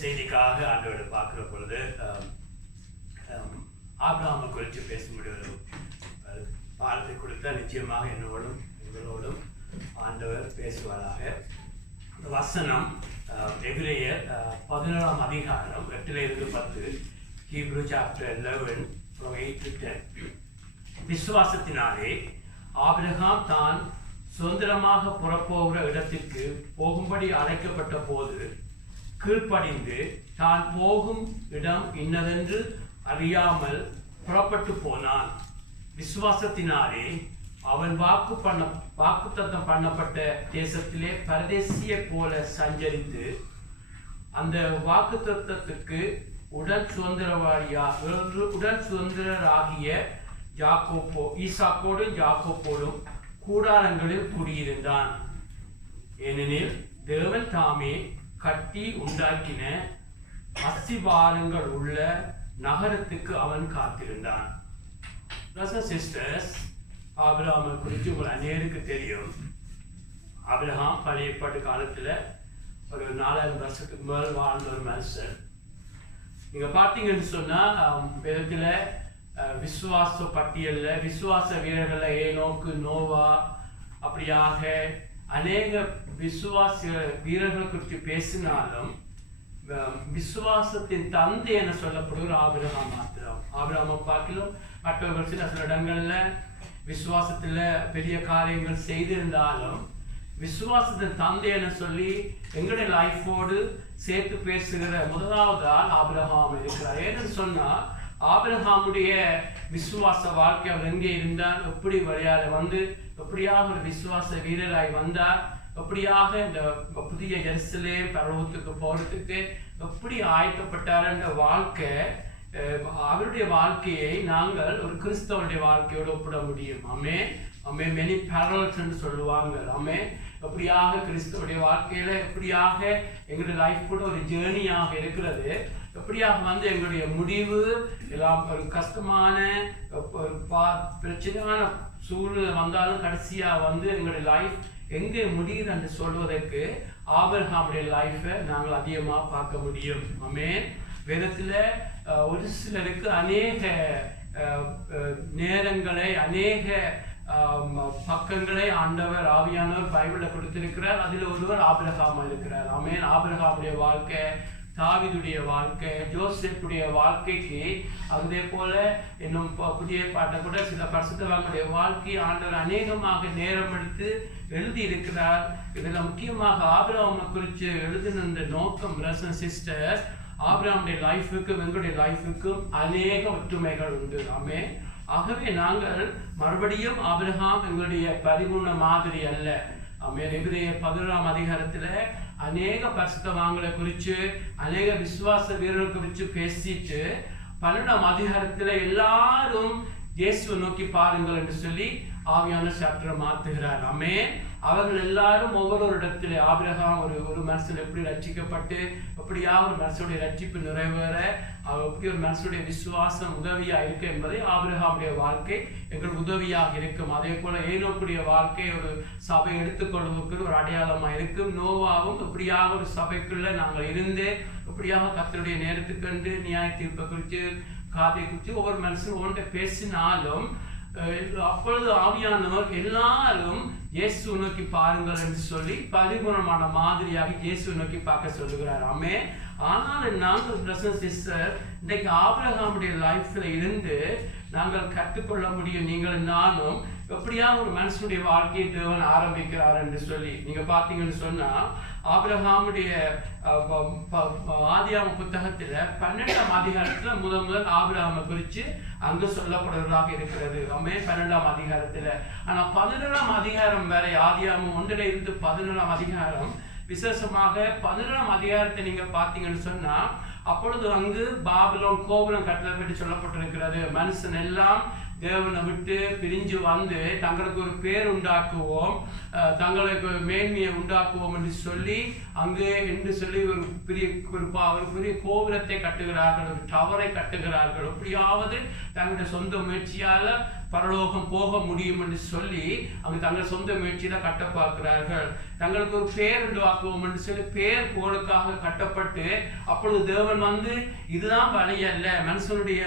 செய்திக்காக ஆண்டவரை பார்க்குற பொழுது ஆபிரகாமை குறித்து பேச முடியும் பாடத்தை கொடுத்தா நிச்சயமாக என்னோடும் உங்களோடும் ஆண்டவர் பேசுவாராக. வசனம் எபிரேயர் 11ஆம் அதிகாரம் 8-10, ஹீப்ரூ சாப்டர் 11 from 8 to 10. விசுவாசத்தினாலே ஆபிரகாம் தான் சுதந்திரமாக புறப்போகிற இடத்திற்கு போகும்படி அழைக்கப்பட்ட போது கீழ்ப்படிந்து தான் போகும் இடம் இன்னதென்று அறியாமல் புறப்பட்டு போனான். விசுவாசத்தினாலே அவன் வாக்குத்தத்தம் பண்ணப்பட்ட தேசத்திலே பரதேசிய போல சஞ்சரித்து அந்த வாக்குத்தத்தத்துக்கு உடன் சுதந்திரராகிய ஈசாக்கோடும் யாக்கோபோடும் கூடாரங்களில் குடியிருந்தான். ஏனெனில் தேவன் தாமே கட்டி உண்டாக்கின அஸ்திவாரங்கள் உள்ள நகரத்துக்கு அவன் காத்திருந்தான். சிஸ்டர்ஸ், ஆபிரகாமை குறித்து உங்கள் அநேருக்கு தெரியும். ஆபிரகாம் பழைய ஏற்பாட்டு காலத்தில் ஒரு 4000 வருஷத்துக்கு மேல் வாழ்ந்த ஒரு மனுஷன். நீங்க பார்த்தீங்கன்னு சொன்னா வேதத்தில் விசுவாச பட்டியலில் விசுவாச வீரர்களை ஏனோக்கு, நோவா, அப்படியாக அநேக விசுவாச வீரர்கள் குறித்து பேசினாலும் விசுவாசத்தின் தந்தை என சொல்லப்படுகிற ஆபிரகாம் மாத்திரம். ஆபிரகாமை பார்க்கலாம் மற்றவர்கள் சில இடங்கள்ல விசுவாசத்துல பெரிய காரியங்கள் செய்திருந்தாலும் விசுவாசத்தின் தந்தை என சொல்லி எங்களுடைய லைஃபோடு சேர்த்து பேசுகிற முதலாவது ஆள் ஆபிரகாம் இருக்கிறார். ஏன்னு சொன்னா ஆபிரகாமுடைய விசுவாச வாழ்க்கை அவர் எங்கே இருந்தார், எப்படி விளையாட வந்து எப்படியாக ஒரு விசுவாச வீரராய் வந்தார், எப்படியாக இந்த புதிய எருசலேம் பரலோகத்துக்கு போறதுக்கு எப்படி ஆயத்தப்பட்டார் என்ற வாழ்க்கை, அவருடைய வாழ்க்கையை நாங்கள் ஒரு கிறிஸ்தவனுடைய வாழ்க்கையோடு ஒப்பிட முடியும். ஆமே மெனி பேரல்ஸ் என்று சொல்லுவாங்க. எப்படியாக கிறிஸ்தவனுடைய வாழ்க்கையில எப்படியாக எங்களுடைய லைஃப் கூட ஒரு ஜேர்னியாக இருக்கிறது, எப்படியாக வந்து எங்களுடைய முடிவு எல்லாம் ஒரு கஷ்டமான பிரச்சனையான சூழ்நிலை வந்தாலும் கடைசியா வந்து எங்களுடைய லைஃப் எங்கே முடியுது என்று சொல்வதற்கு ஆபிரகாமுடைய லைஃபை நாங்கள் அதிகமாக பார்க்க முடியும். வேதத்துல ஒரு சிலருக்கு அநேக நேரங்களை அநேக பக்கங்களை ஆண்டவர் ஆவியானவர் பைபிளை கொடுத்திருக்கிறார். அதில் ஒருவர் ஆபிரகாமா இருக்கிறார். ஆபிரகாமுடைய வாழ்க்கை, தாவீதுடைய வாழ்க்கை, ஜோசேப்புடைய வாழ்க்கைக்கு அதே போல இன்னும் புதிய பாட்டை கூட சில பரிசுத்தவான்களுடைய வாழ்க்கை ஆண்டவர் அநேகமாக நேரம் எடுத்து எழுதி இருக்கிறார். இதுல முக்கியமாக ஆபிரகாமை குறித்து எழுதின நோக்கம் சிஸ்டர், ஆபிரகாமுடைய லைஃபுக்கும் எங்களுடைய லைஃபுக்கும் அநேக ஒற்றுமைகள் உண்டு. ஆகவே நாங்கள் மறுபடியும் ஆபிரகாம் எங்களுடைய பரிபூர்ண மாதிரி அல்ல. எபிரேயர் 11ஆம் அதிகாரத்துல அநேக பரிசுத்தவான்களை குறித்து அநேக விசுவாச வீரர்கள் குறித்து பேசிட்டு 12ஆம் அதிகாரத்துல எல்லாரும் இயேசுவை நோக்கி பாருங்கள் என்று சொல்லி ஆவியான சாப்டரை மாத்துகிறார். அவர்கள் எல்லாரும் ஒவ்வொரு இடத்துல ஆபிரகாம் ஒரு மனுஷன் எப்படி ரட்சிக்கப்பட்டு எப்படியா ஒரு மனுஷனுடைய ரட்சிப்பு நிறைவேற எப்படி ஒரு மனுஷனுடைய விசுவாசம் உதவியா இருக்கு என்பதை ஆபிரகாமுடைய வாழ்க்கை எங்களுக்கு உதவியாக இருக்கும். அதே போல ஏனோக்குடைய வாழ்க்கை ஒரு சபை எடுத்துக்கொள்வதற்கு ஒரு அடையாளமா இருக்கும். நோவாவும் எப்படியாக ஒரு சபைக்குள்ள நாங்கள் இருந்து எப்படியாக கர்த்தருடைய நேரத்துக்கு நியாய தீர்ப்பை குறித்து காதை குறித்து ஒவ்வொரு மனுஷனும் ஒன்றை பேசினாலும் அப்பொழுது ஆவியானவர் எல்லாரும் இயேசு நோக்கி பாருங்கள் என்று சொல்லி பரிபூர்ணமான மாதிரியாக இயேசு நோக்கி பார்க்க சொல்லுகிறார். ஆனால் நாங்கள் சிஸ்டர் இன்றைக்கு ஆபிரகாமுடைய லைஃப்ல இருந்து நாங்கள் கற்றுக்கொள்ள முடியும். நீங்கள் நானும் எப்படியா ஒரு மனுஷனுடைய வாழ்க்கையை தேவன் ஆரம்பிக்கிறார் என்று சொல்லி நீங்க பாத்தீங்கன்னு சொன்னா ஆபிரகாமுடைய ஆதியாம புத்தகத்துல 12ஆம் அதிகாரத்துல முதல் ஆபிரகாமை குறித்து அங்கு சொல்லப்படுவதாக இருக்கிறது. 12ஆம் அதிகாரத்துல. ஆனா 11ஆம் அதிகாரம் வரை ஆதியாம 1 to 11ஆம் அதிகாரம் விசேஷமாக 11ஆம் அதிகாரத்தை நீங்க பாத்தீங்கன்னு சொன்னா அப்பொழுது அங்கு பாபிலோன் கோபுரம் கட்டளை பற்றி சொல்லப்பட்டிருக்கிறது. மனுஷன் எல்லாம் தேவனை விட்டு பிரிஞ்சு வந்து தங்களுக்கு ஒரு பேர் உண்டாக்குவோம், தங்களுக்கு மேன்மையை உண்டாக்குவோம் என்று சொல்லி அங்கே என்று சொல்லி ஒரு பெரிய கோபுரத்தை கட்டுகிறார்கள், ஒரு டவரை கட்டுகிறார்கள். எப்படியாவது தங்களுடைய சொந்த முயற்சியால பரலோகம் போக முடியும் என்று சொல்லி அங்கு தங்கள் சொந்த முயற்சியில கட்ட பார்க்கிறார்கள். தங்களுக்கு ஒரு பேர் உண்டாக்குவோம் என்று சொல்லி பேர் போலுக்காக கட்டப்பட்டு, அப்பொழுது தேவன் வந்து இதுதான் வழி அல்ல, மனுஷனுடைய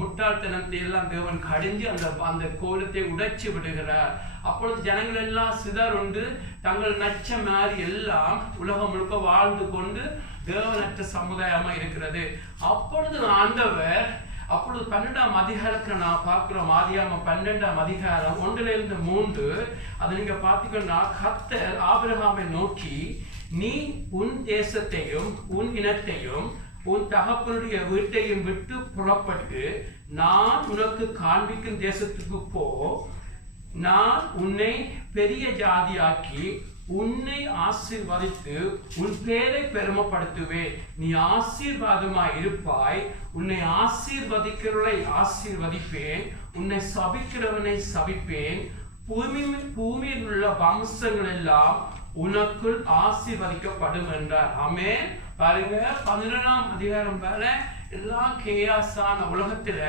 முட்டாள்தனத்தை எல்லாம் தேவன் கடிஞ்சு அந்த கோலத்தை உடைச்சு விடுகிறார். அப்பொழுது ஜனங்கள் எல்லாம் சிதறுண்டு தங்கள் நச்ச மாதிரி எல்லாம் உலகம் முழுக்க வாழ்ந்து கொண்டு தேவனற்ற சமுதாயமா இருக்கிறது. அப்பொழுது ஆண்டவர் அப்பொழுது 12ஆம் அதிகாரத்துல நான் பார்க்கிறோம், ஆதியாகமம் 12ஆம் அதிகாரம் 1-3. அதை நீங்க பார்த்தீங்கன்னா, கர்த்தர் ஆபிரகாமை நோக்கி, நீ உன் தேசத்தையும் உன் இனத்தையும் உன் தகப்பனுடைய வீட்டையும் விட்டு புறப்பட்டு நான் உனக்கு காண்பிக்கும் தேசத்துக்கு போ, நான் உன்னை பெரிய ஜாதியாக்கி உன்னை ஆசீர்வதித்து உன் பேரை பெருமைப்படுத்துவேன், நீ ஆசீர்வாதமாய் இருப்பாய், உன்னை ஆசீர்வதிக்கிறவரை ஆசீர்வதிப்பேன், உன்னை சபிக்கிறவனை சபிப்பேன், பூமியில் உள்ள வம்சங்கள் எல்லாம் உனக்குள் ஆசீர்வதிக்கப்படும் என்றார். ஆமென். பாருங்க, 11ஆம் அதிகாரம் வர எல்லாம் கேயாசான உலகத்துல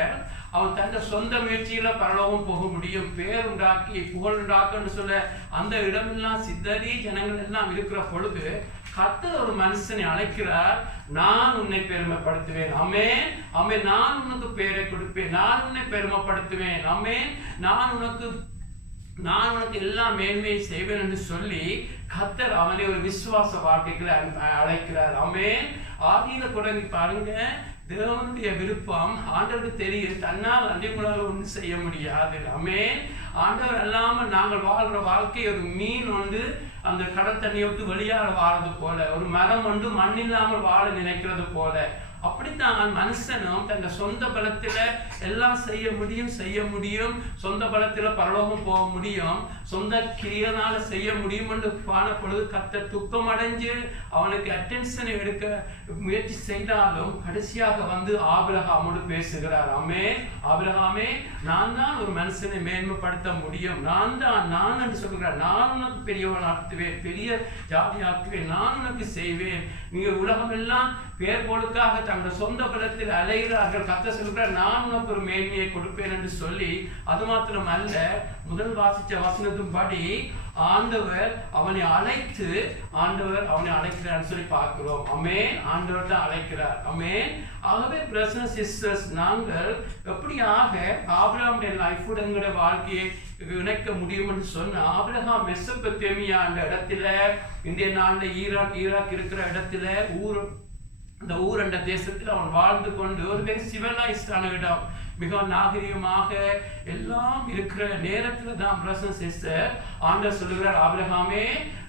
அவன் தன் சொந்த முயற்சியில பரலோகம் போக முடியும், பேர் உண்டாக்கி புகழ் உண்டாக்குன்னு சொல்ல அந்த இடமெல்லாம் சிதறி ஜனங்கள் எல்லாம் இருக்கிற பொழுது கர்த்தர் ஒரு மனுஷனை அழைக்கிறார், நான் உன்னை பெருமைப்படுத்துவேன். ஆமென். ஆமென். நான் உனக்கு பேரை கொடுப்பேன், நான் உன்னை பெருமைப்படுத்துவேன். ஆமென். நான் உனக்கு எல்லா மேன்மையை செய்வேன் என்று சொல்லி கர்த்தர் அவனை ஒரு விசுவாச வாழ்க்கைகளை அழைக்கிறார். ஆமென். ஆதியில தொடங்கி பாருங்க, தேவனுடைய விருப்பம் ஆண்டவருக்கு தெரியும், தன்னால் அன்றைக்குள்ளாக ஒன்றும் செய்ய முடியாது. ஆமென். ஆண்டவர் அல்லாமல் நாங்கள் வாழ்ற வாழ்க்கை ஒரு மீன் ஒன்று அந்த கடல் தண்ணியை விட்டு வெளியாக வாழறது போல, ஒரு மரம் ஒன்று மண் இல்லாமல் வாழ நினைக்கிறது போல, அப்படித்தான் மனுஷனும் தன் சொந்த பலத்துல எல்லாம் செய்ய முடியும், சொந்த பலத்துல பரலோகம் போக முடியும், சொந்த கிரியனால செய்ய முடியும் என்று காணப்பொழுது கர்த்தர் துக்கம் அடைஞ்சு அவனுக்கு அட்டென்ஷனை எடுக்க முயற்சி செய்தாலும் கடைசியாக வந்து ஆபிரகாமோடு பேசுகிறார். ஆமென். ஆபிரகாமே, நான் தான் ஒரு மனுஷனை மேன்மைப்படுத்த முடியும், நான் என்று சொல்கிறார், நான் உனக்கு பெரியவன் ஆக்குவேன், பெரிய ஜாதி ஆக்குவேன், நான் உனக்கு செய்வேன். நீங்க உலகம் எல்லாம் பேர் போலுக்காக தங்கள் சொந்த பலத்தில் அலைகிறார்கள், கர்த்தர் சொல்கிறார், நான் உனக்கு ஒரு மேன்மையை கொடுப்பேன் என்று சொல்லி, அது மாத்திரம் அல்ல, முதல் வாசிச்ச வசனத்தின்படி ஆண்டவர் அவனை அழைக்கிறார் சொல்லி பார்க்கிறோம். ஆமென். ஆண்டவர் தான் அழைக்கிறார். ஆமென். ஆகவே பிரதர்ஸ் சிஸ்டர்ஸ், நாங்கள் எப்படியாக ஆபிரகாமுடைய லைஃபோட எங்களுடைய வாழ்க்கையை இணைக்க முடியும் என்று சொன்ன, ஆபிரகாம் மெசொப்பொத்தேமியா என்ற இடத்துல, இந்திய நாட்டில் ஈராக் இருக்கிற இடத்துல அந்த ஊர் என்ற தேசத்தில் அவன் வாழ்ந்து கொண்டு ஒரு வெரி சிவிலைஸ்டான இடம், மிக நாகரிகமாக எல்லாம் இருக்கிற நேரத்துல தான் பிரதர்ஸ் சிஸ்டர் ஆண்டவர் சொல்லுகிறார், ஆபிரகாமே,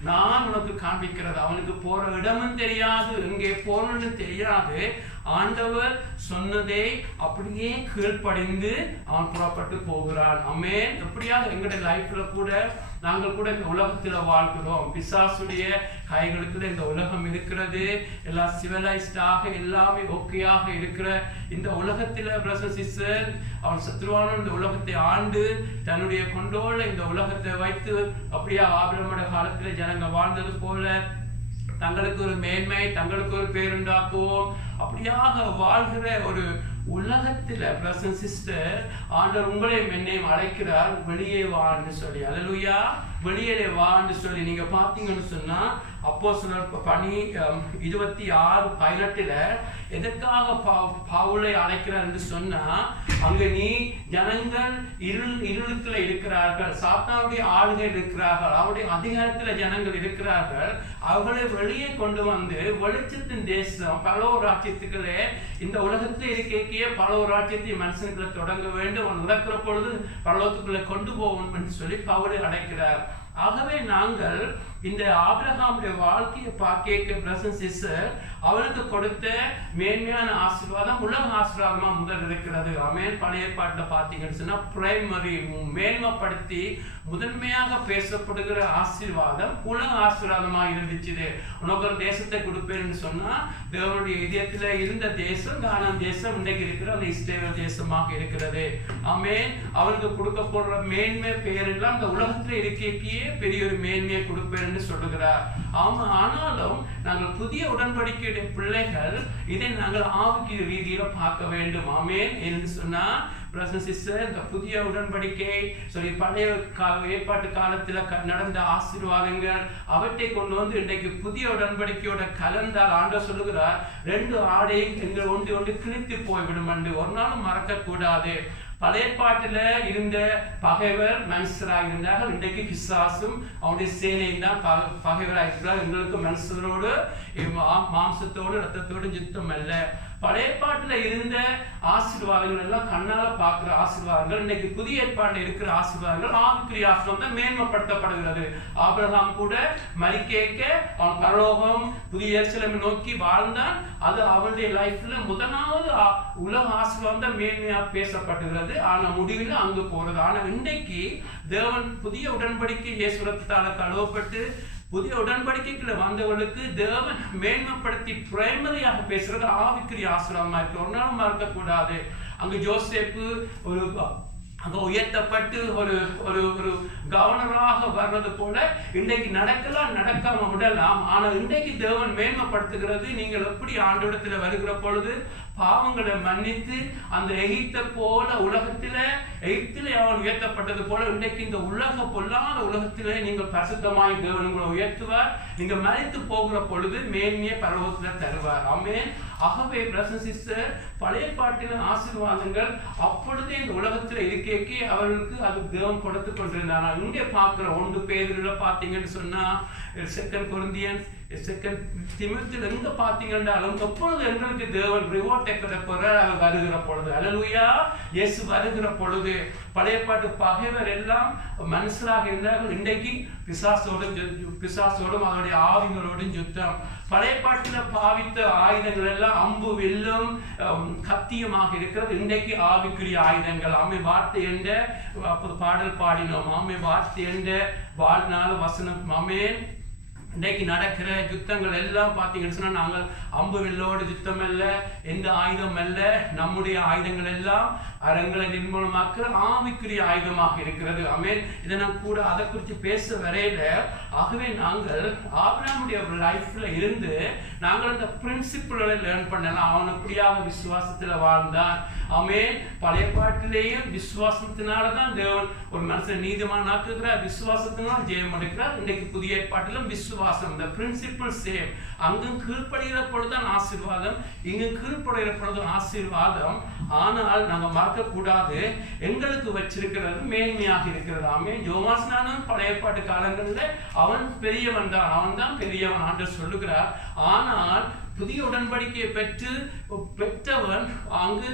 நான் உனக்கு காண்பிக்கிறது. அவனுக்கு போற இடமும் தெரியாது, எங்கே போறன்னு தெரியாது, ஆண்டவர் சொன்னதை அப்படியே கீழ்ப்படிந்து அவன் புறப்பட்டு போகிறான். ஆமென். எப்படியாவது எங்களுடைய லைஃப்ல கூட நாங்கள் கூட இந்த உலகத்துல வாழ்கிறோம், பிசாசுடைய கைகளுக்குள்ள இந்த உலகம் இருக்கிறது, எல்லாம் சிவிலைஸ்டாக எல்லாமே ஓகேயாக இருக்கிற இந்த உலகத்துல பிரதர்ஸ் சிஸ்டர் அவன் சத்ருவான இந்த உலகத்தை ஆண்டு தன்னுடைய கொண்டோல இந்த உலகத்தை வைத்து அப்படியே ஆபிரகாமுடைய காலத்துல ஜனங்க வாழ்ந்தது போல தங்களுக்கு ஒரு மேன்மை, தங்களுக்கு ஒரு பேருண்டாக்குவோம், அப்படியாக வாழ்கிற ஒரு உலகத்துல பிரதர்ஸ் சிஸ்டர் ஆண்டவர் உங்களையும் என்னையும் அழைக்கிறார், வெளியே வான்னு சொல்லி. அல்லேலூயா. வெளியே வான்னு சொல்லி நீங்க பாத்தீங்கன்னு சொன்னா அப்போஸ்தலர் பணி 26:18 எதற்காக பவுலை அழைக்கிறார் என்று சொன்னா, அங்க நீ ஜனங்கள் இருளுக்குள்ள இருக்கிறார்கள், சாத்தானுடைய ஆளுகையில் இருக்கிறார்கள், அவருடைய அதிகாரத்துல ஜனங்கள் இருக்கிறார்கள், அவர்களை வெளியே கொண்டு வந்து வெளிச்சத்தின் தேசம் பரலோக ராஜ்யத்துக்களே, இந்த உலகத்துல இருக்கையே பரலோக ராஜ்யத்தை மனுஷனுக்குள்ள தொடங்க வேண்டும், அவன் இறக்குற பொழுது பரலோகத்துக்குள்ள கொண்டு போவோம் என்று சொல்லி பவுலை அழைக்கிறார். ஆகவே நாங்கள் இந்த ஆபிரகாமுடைய வாழ்க்கையை பார்க்க பிரசன்ஸ் சிஸ்டர் அவனுக்கு கொடுத்த மேன்மையான ஆசீர்வாதம் உலக ஆசீர்வாதமா முதல் இருக்கிறது. ஆமென். பழைய ஏற்பாட்டில் பார்த்தீங்கன்னு சொன்னா பிரைமரி மேன்மைப்படுத்தி முதன்மையாக பேசப்படுகிற ஆசீர்வாதம் உலக ஆசீர்வாதமா இருந்துச்சு. உனக்கு ஒரு தேசத்தை கொடுப்பேன்னு சொன்னா தேவனுடைய இதயத்துல இருந்த தேசம் கானான் தேசம் இன்றைக்கு இருக்கிற அந்த இஸ்ரவேல் தேசமாக இருக்கிறது. ஆமென். அவனுக்கு கொடுக்கப்படுற மேன்மை பெயர் எல்லாம் அந்த உலகத்துல இருக்கையே பெரிய ஒரு மேன்மையை கொடுப்பேன்னு சொல்லுகிறார். ஆமா, ஆனாலும் நாங்கள் புதிய உடன்படிக்கையுடைய பிள்ளைகள் இதை நாங்கள் ஆவிக்கு ரீதியில பார்க்க வேண்டும். ஆமென். என்று சொன்னா இந்த புதிய உடன்படிக்கை சொல்லி பழைய ஏற்பாட்டு காலத்துல நடந்த ஆசீர்வாதங்கள் அவற்றை கொண்டு வந்து இன்றைக்கு புதிய உடன்படிக்கையோட கலந்தால் ஆண்டவர் சொல்லுகிறார், 2 ஆடையும் எங்கள் ஒன்று கிழித்து போய்விடும் என்று ஒரு நாளும் மறக்க கூடாது. பழைய பாட்டில இருந்த பகைவர் மனுஷராக இருந்தார்கள். இன்றைக்கு பிசாசும் அவனுடைய சேனையும் தான் பகைவராக இருக்கிறார். எங்களுக்கு மனுஷரோடு மாம்சத்தோடு ரத்தத்தோடு யுத்தம் அல்ல. பழைய பாட்டுல இருந்த ஆசீர்வாதங்கள் எல்லாம் கண்ணால பார்க்கிற ஆசீர்வாதங்கள் இன்னைக்கு புதிய ஏற்பாடுல இருக்கிற ஆசீர்வாதங்கள் ஆவிக்குரிய ஆசீர்வாதம் தான் மேன்மைப்படுத்தப்படுகிறது. ஆபிரகாம் கூட மரிக்கேக்க அவன் பரலோகம் புதிய எருசலேமை நோக்கி வாழ்ந்தான். அது அவனுடைய லைஃப்ல முதலாவது உலக ஆசீர்வாதம் தான் மேன்மையா பேசப்படுகிறது. ஆனா முடிவில் அங்கு போறது. ஆனா இன்றைக்கு தேவன் புதிய உடன்படிக்கை இயேசு ரத்தத்தால கழுவப்பட்டு புதிய உடன்படிக்கைக்குள்ள வந்தவர்களுக்கு தேவன் மேன்மைப்படுத்தி பிரைமரியாக பேசுறது ஆவிக்குரிய ஆசீர்வாதமா இருக்கு. ஒரு நாளும் மறக்க கூடாது. அங்கு ஜோசேப்பு ஒரு அங்க உயர்த்தப்பட்டு ஒரு ஒரு ஒரு கவர்னராக வர்றது போல இன்றைக்கு நடக்காம விடலாம். ஆனா இன்றைக்கு தேவன் மேன்மைப்படுத்துகிறது. நீங்கள் எப்படி ஆண்டவரிடத்துல வருகிற பொழுது பாவங்களை மன்னித்து அந்த எகிப்தை போல எகிப்திலே அவன் உயர்த்தப்பட்டது போல இன்றைக்கு இந்த பொல்லாத உலகத்திலே நீங்கள் பரிசுத்தமாய் தேவன் உங்களை உயர்த்துவார். நீங்க மறித்து போகிற பொழுது மேன்மையை பரலோகத்துல தருவார். ஆமென். ஆகவே பிரசன்ஸ் சிஸ்டர் பழைய பாட்டின ஆசீர்வாதங்கள் அப்பொழுதே இந்த உலகத்துல இருக்கே அவர்களுக்கு அது தேவன் கொடுத்து கொண்டிருந்தாங்க. இங்கே பார்க்கிற 1 பேதுருல பாத்தீங்கன்னு சொன்னா 2 கொரிந்தியன்ஸ் 2 திமோத்தேயுல எங்க பாத்தீங்கன்னாலும் எப்பொழுது எங்களுக்கு தேவன் ரிவார்ட் வருகிற பொழுது அல்லேலூயா இயேசு வருகிற பொழுது பழைய பாட்டு பகைவர் எல்லாம் மனுஷராக இருந்தார்கள். இன்றைக்கு பிசாசோடும் அதனுடைய ஆவிகளோடும் யுத்தம். பழைய பாட்டுல பாவித்த ஆயுதங்கள் எல்லாம் அம்பு வில்லும் கத்தியமாக இருக்கிறது. இன்றைக்கு ஆவிக்குரிய ஆயுதங்கள். ஆமை வார்த்தை என்ற பாடல் பாடினோம். ஆமை வார்த்தை என்ற வாழ்நாள் வசனம். ஆமே இன்றைக்கு நடக்கிற யுத்தங்கள் எல்லாம் பார்த்தீங்கன்னு சொன்னா நாங்கள் அம்பு வில்லோடு யுத்தம் அல்ல, எந்த ஆயுதம் அல்ல. நம்முடைய ஆயுதங்கள் எல்லாம் அரங்களை நிர்மூலமாக்க ஆவிக்குரிய ஆயுதமாக இருக்கிறது. ஆமென். இதை நான் கூட அதை குறித்து பேச வரையில ஆகவே நாங்கள் ஆபிரகாமுடைய லைஃப்ல இருந்து நாங்கள் அந்த பிரின்சிபிள்களை லேர்ன் பண்ணலாம். அவன் எப்படியாக விசுவாசத்துல வாழ்ந்தான். ஆமென். பழைய பாட்டிலேயும் விசுவாசத்தினாலதான் தேவன் ஒரு மனுஷன் நீதிமான் ஆக்குகிறார். விசுவாசத்தினால் ஜெயம் அடைக்கிறார். இன்றைக்கு புதிய ஏற்பாட்டிலும் விசுவாசம் the principle same. அங்கும் கீழ்ப்படுகிற பொழுதுதான் ஆசீர்வாதம், இங்கும் கீழ்ப்படுகிற பொழுது ஆசீர்வாதம். ஆனால் நாங்க மறக்க கூடாது, எங்களுக்கு வச்சிருக்கிறது மேன்மையாக இருக்கிறது. ஆமென். யோவாஸ்நானன் பழைய ஏற்பாட்டு காலங்களில் அவன் பெரியவன் தான், அவன் தான் பெரியவன் ஆண்டவர் சொல்லுகிறார். ஆனால் புதிய உடன்படிக்கையை பெற்றவன் அங்கு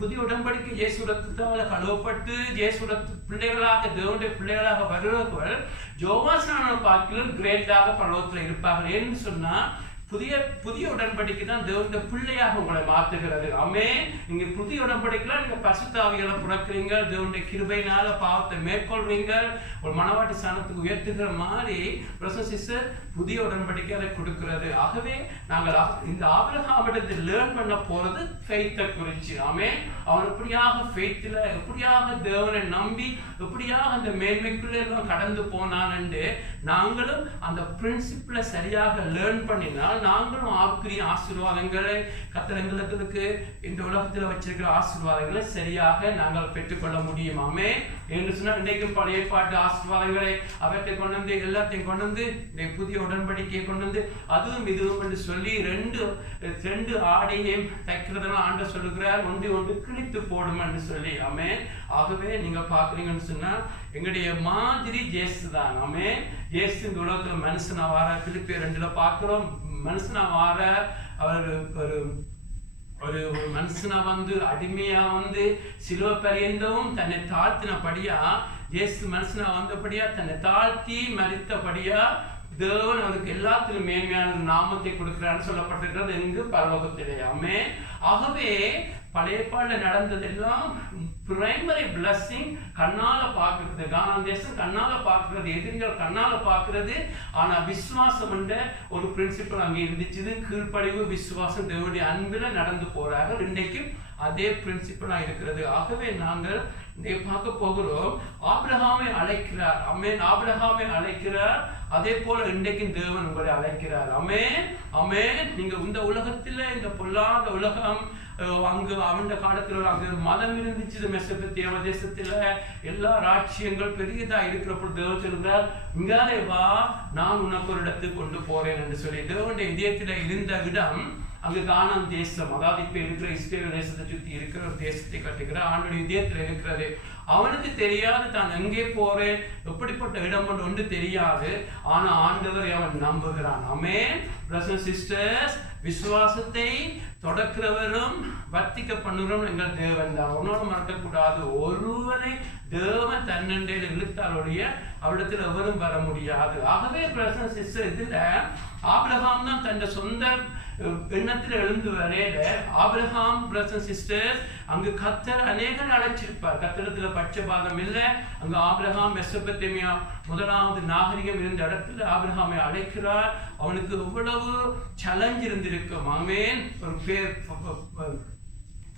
புதிய உடன்படிக்கை இயேசு ரத்தத்தால் கழுவப்பட்டு இயேசு ரத்த பிள்ளைகளாக தேவனுடைய பிள்ளைகளாக வருவர்கள் யோவாஸ்நானனை பார்க்கிலும் கிரேட்டாக பரலோகத்தில் இருப்பார்கள். என்று சொன்னா புதிய உடன்படிக்கை தான் தேவனுடைய பிள்ளையாக உங்களை மாற்றுகிறது. ஆமென். நீங்க புதிய உடன்படிக்கையில நீங்க பரிசுத்த ஆவியால பிறக்கிறீங்க, தேவனுடைய கிருபையினால பாவத்தை மேற்கொள்றீங்க, ஒரு மனவாட்டி ஸ்தானத்துக்கு உயர்த்துகிற மாதிரி புதிய உடன்படிக்கை அதை கொடுக்கிறது. ஆகவே நாங்கள் இந்த ஆபிரகாமிடத்தில் லேர்ன் பண்ண போறது ஃபெய்த்தை குறிச்சு. ஆமென். அவன் எப்படியாக ஃபெய்த்ல எப்படியாக தேவனை நம்பி எப்படியாக அந்த மேன்மைக்குள்ளே எல்லாம் கடந்து போனான் என்று நாங்களும் அந்த பிரின்சிபிளை சரியாக லேர்ன் பண்ணினால் நாங்களும் ஆவிக்குரிய ஆசீர்வாதங்களை கர்த்தர்களுக்கு இந்த உலகத்தில் வச்சிருக்கிற ஆசீர்வாதங்களை சரியாக நாங்கள் பெற்றுக்கொள்ள முடியும். ஆமென். என்று சொன்னால் இன்றைக்கும் பழைய பாட்டு ஆசீர்வாதங்களை அவற்றை கொண்டு வந்து எல்லாத்தையும் கொண்டு வந்து புதிய உடன்படிக்கையை கொண்டு வந்து அதுவும் இதுவும் என்று சொல்லி ரெண்டு ஆடையையும் தைக்கிறதெல்லாம் ஆண்டவர் சொல்லுகிறார், ஒன்று கிழித்து போடும் என்று சொல்லி. ஆமென். ஆகவே நீங்க பாக்குறீங்கன்னு சொன்னா எங்களுடைய மாதிரி ஜேசு தான். ஆமென். ஜேசு இந்த உலகத்துல மனுஷனா வார பிலிப்பியர் 2ல பார்க்கிறோம். மனுஷனா வார அவர் ஒரு மனுஷனா வந்து அடிமையா வந்து சிலுவை பரியந்தவும் தன்னை தாழ்த்தினபடியா இயேசு மனுஷனா வந்தபடியா தன்னை தாழ்த்தி மரித்தபடியா தேவன் அவருக்கு எல்லாத்திலும் மேன்மையான நாமத்தை கொடுக்கிறான்னு சொல்லப்பட்டிருக்கிறது எங்கு பரலோகத்திலே. ஆமென். ஆகவே பழைய ஏற்பாடுல நடந்ததெல்லாம் பிரைமரி பிளஸிங், கண்ணால பார்க்கிறது, கானான் தேசம் கண்ணால பார்க்கிறது, எதிரிகள் கண்ணால பார்க்கிறது. ஆனா விசுவாசம் என்ற ஒரு பிரின்சிபல் அங்கே இருந்துச்சு. கீழ்ப்படிவு, விசுவாசம், தேவனுடைய அன்பில் நடந்து போறார்கள். இன்றைக்கும் அதே பிரின்சிபலா இருக்கிறது. ஆகவே நாங்கள் பார்க்க போகிறோம். ஆபிரகாமை அழைக்கிறார். ஆமென். ஆபிரகாமை அழைக்கிறார். அதே போல இன்றைக்கும் தேவன் உங்களை அழைக்கிறார். ஆமென். ஆமென். நீங்க இந்த உலகத்துல, இந்த பொல்லாத உலகம், அங்கு அவன் காலத்துல அங்கு மதம் இருந்துச்சு. மெசபெத்தியா தேசத்துல எல்லா ராட்சியங்கள் பெரியதா இருக்கிறப்போ தேவன் சொல்கிறார், இங்காலே வா, நான் உனக்கு ஒரு இடத்துக்கு கொண்டு போறேன் என்று சொல்லி. தேவனுடைய இதயத்துல இருந்த இடம் அங்கு கானான் தேசம், அதாவது இப்ப இருக்கிற இஸ்ரேல் தேசத்தை சுற்றி இருக்கிற ஒரு தேசத்தை கட்டுகிற ஆண்டுடைய இதயத்துல இருக்கிறது. அவனுக்கு தெரியாது தான் எங்கே போறேன், எப்படிப்பட்ட இடம் ஒன்று தெரியாது. ஆனா ஆண்டவரை அவன் நம்புகிறான். ஆமென். பிரதர்ஸ் சிஸ்டர்ஸ், விசுவாசத்தை தொடக்கிறவரும் வர்த்திக்க பண்ணுறோம் எங்கள் தேவன் தான். ஒன்னோடு மறக்கக்கூடாது. ஒருவனை தேவன் தன்னண்டையில் இழுத்தாலுடைய அவரிடத்தில் எவரும் வர முடியாது. ஆகவே பிரதர்ஸ் சிஸ்டர், இதுல ஆபிரகாம் தான் தன் சொந்த எண்ணத்தில் எழுந்து வரையில ஆபிரகாம் பிரதர்ஸ் சிஸ்டர்ஸ் அங்கு கர்த்தர் அநேகர் அழைச்சிருப்பார். கர்த்தரத்துல பட்சபாதம் இல்லை. அங்கு ஆபிரகாம் மெசொப்பொத்தேமியா முதலாவது நாகரிகம் இருந்த இடத்துல ஆபிரகாமை அழைக்கிறார். அவனுக்கு எவ்வளவு சேலஞ்ச் இருந்திருக்கும். ஆமென். ஒரு பேர்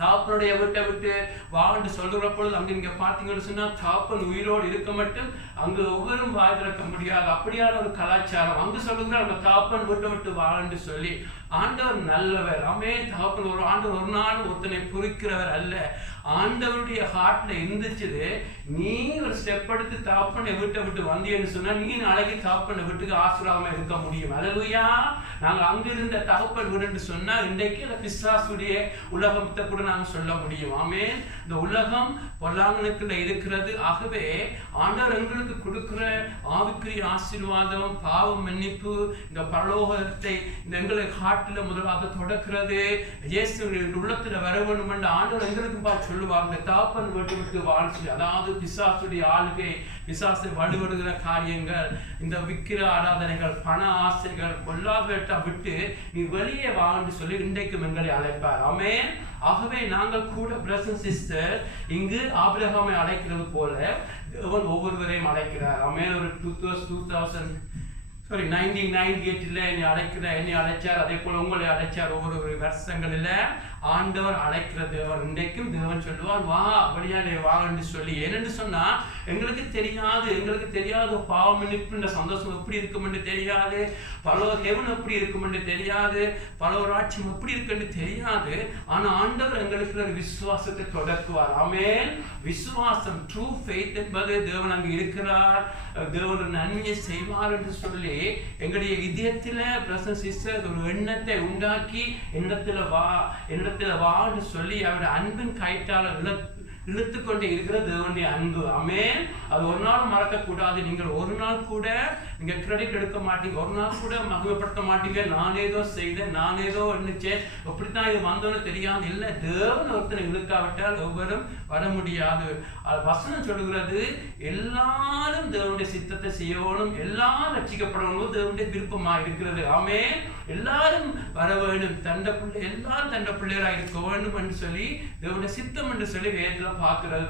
தாப்பனுடைய வீட்டை விட்டு வாண்டு சொல்லுற பொழுது அங்க நீங்க பாத்தீங்கன்னு சொன்னா தாப்பன் உயிரோடு இருக்க மட்டும் அங்க ஒவ்வொரும் வாய் திறக்க முடியாது. அப்படியான ஒரு கலாச்சாரம் அங்கு சொல்லுகிற அந்த தாப்பன் வீட்டை விட்டு வாண்டு சொல்லி. ஆண்டவர் நல்லவர். ஆமென். தாப்பன் ஒரு ஆண்டவர் ஒரு நாள் ஒருத்தனை குறிக்கிறவர் அல்ல. ஆண்டவருடைய ஹார்ட்ல இருந்துச்சு, நீ ஒரு ஸ்டெப் எடுத்து தாப்பனை வீட்டை விட்டு வந்தீன்னு சொன்னா நீ நாளைக்கு தாப்பனை வீட்டுக்கு ஆசீர்வாதமா இருக்க முடியும். அல்லேலூயா. நாங்க அங்கிருந்த தகப்பன் வீடுன்னு சொன்னா இன்றைக்கு அந்த பிசாசுடைய உலகத்தை கூட நாங்க சொல்ல முடியும். ஆமென். இந்த உலகம் பொல்லாங்கனுக்குள்ள இருக்கிறது. ஆகவே ஆண்டவர் எங்களுக்கு கொடுக்கிற ஆவிக்குரிய ஆசீர்வாதம், பாவ மன்னிப்பு, இந்த பரலோகத்தை இந்த எங்களை ஹார்ட்ல முதலாக தொடக்கிறது. இயேசு உள்ளத்துல வர வேண்டும் என்று ஆண்டவர் எங்களுக்கு சொல்லுவாங்க. தாப்பன் வீட்டு விட்டு வாழ்ச்சி, அதாவது பிசாசுடைய ஆளுகை, பிசாசை வலுவடுகிற காரியங்கள், இந்த விக்கிர ஆராதனைகள், பண ஆசைகள், பொல்லாதவற்றை விட்டு நீ வெளியே வான்னு சொல்லி இன்றைக்கும் எங்களை அழைப்பார். ஆமென். ஆகவே நாங்கள் கூட பிரதர்ஸ் சிஸ்டர் இங்கு ஆபிரகாமை அழைக்கிறது போல தேவன் ஒவ்வொருவரையும் அழைக்கிறார். ஆமென். ஒரு 1998 என்னை அழைச்சார். அதே போல உங்களை அழைச்சார். ஒவ்வொரு வருஷங்களில ஆண்டவர் அழைக்கிறது. அவர் இன்றைக்கும் தேவன் சொல்லுவார், வா வழியாலே வா என்று சொல்லி. ஏனென்று சொன்னா எங்களுக்கு தெரியாது பாவ மன்னிப்புன்ற சந்தோஷம் எப்படி இருக்கும் என்று தெரியாது, பல ஹெவன் எப்படி இருக்கும் என்று தெரியாது, பல ராட்சியம் எப்படி இருக்குன்னு தெரியாது. ஆனா ஆண்டவர் எங்களுக்கு ஒரு விசுவாசத்தை தொடக்குவார். ஆமென். விசுவாசம், ட்ரூ ஃபெய்த் என்பது தேவன் அங்கு இருக்கிறார், தேவன் நன்மையை செய்வார் என்று சொல்லி எங்களுடைய இதயத்தில பிரதர்ஸ் சிஸ்டர் ஒரு எண்ணத்தை உண்டாக்கி என்னிடத்துல வான்னு சொல்லி அவருடைய அன்பின் கயிற்றால இழுத்து கொண்டே இருக்கிற தேவனுடைய அன்பு. ஆமென். அது ஒரு நாள் மறக்க கூடாது. நீங்கள் ஒரு நாள் கூட நீங்க கிரெடிட் எடுக்க மாட்டீங்க, ஒரு நாள் கூட மகிமைப்படுத்த மாட்டீங்க. நான் ஏதோ செய்தேன், நான் ஏதோ நினைச்சேன், எப்படித்தான் இது வந்தோன்னு தெரியாது. இல்லை, தேவன் ஒருத்தனை இழுக்காவிட்டால் ஒவ்வொரும் வர முடியாது. வசனம் சொல்லுகிறது, எல்லாரும் தேவனுடைய சித்தத்தை செய்யணும், எல்லாரும் ரட்சிக்கப்படணும், தேவனுடைய விருப்பமா இருக்கிறது. ஆமென். எல்லாரும் வர வேண்டும், எல்லாரும் தண்ட பிள்ளையராக இருக்க வேண்டும் என்று சொல்லி தேவனுடைய சித்தம் என்று சொல்லி வேதத்துல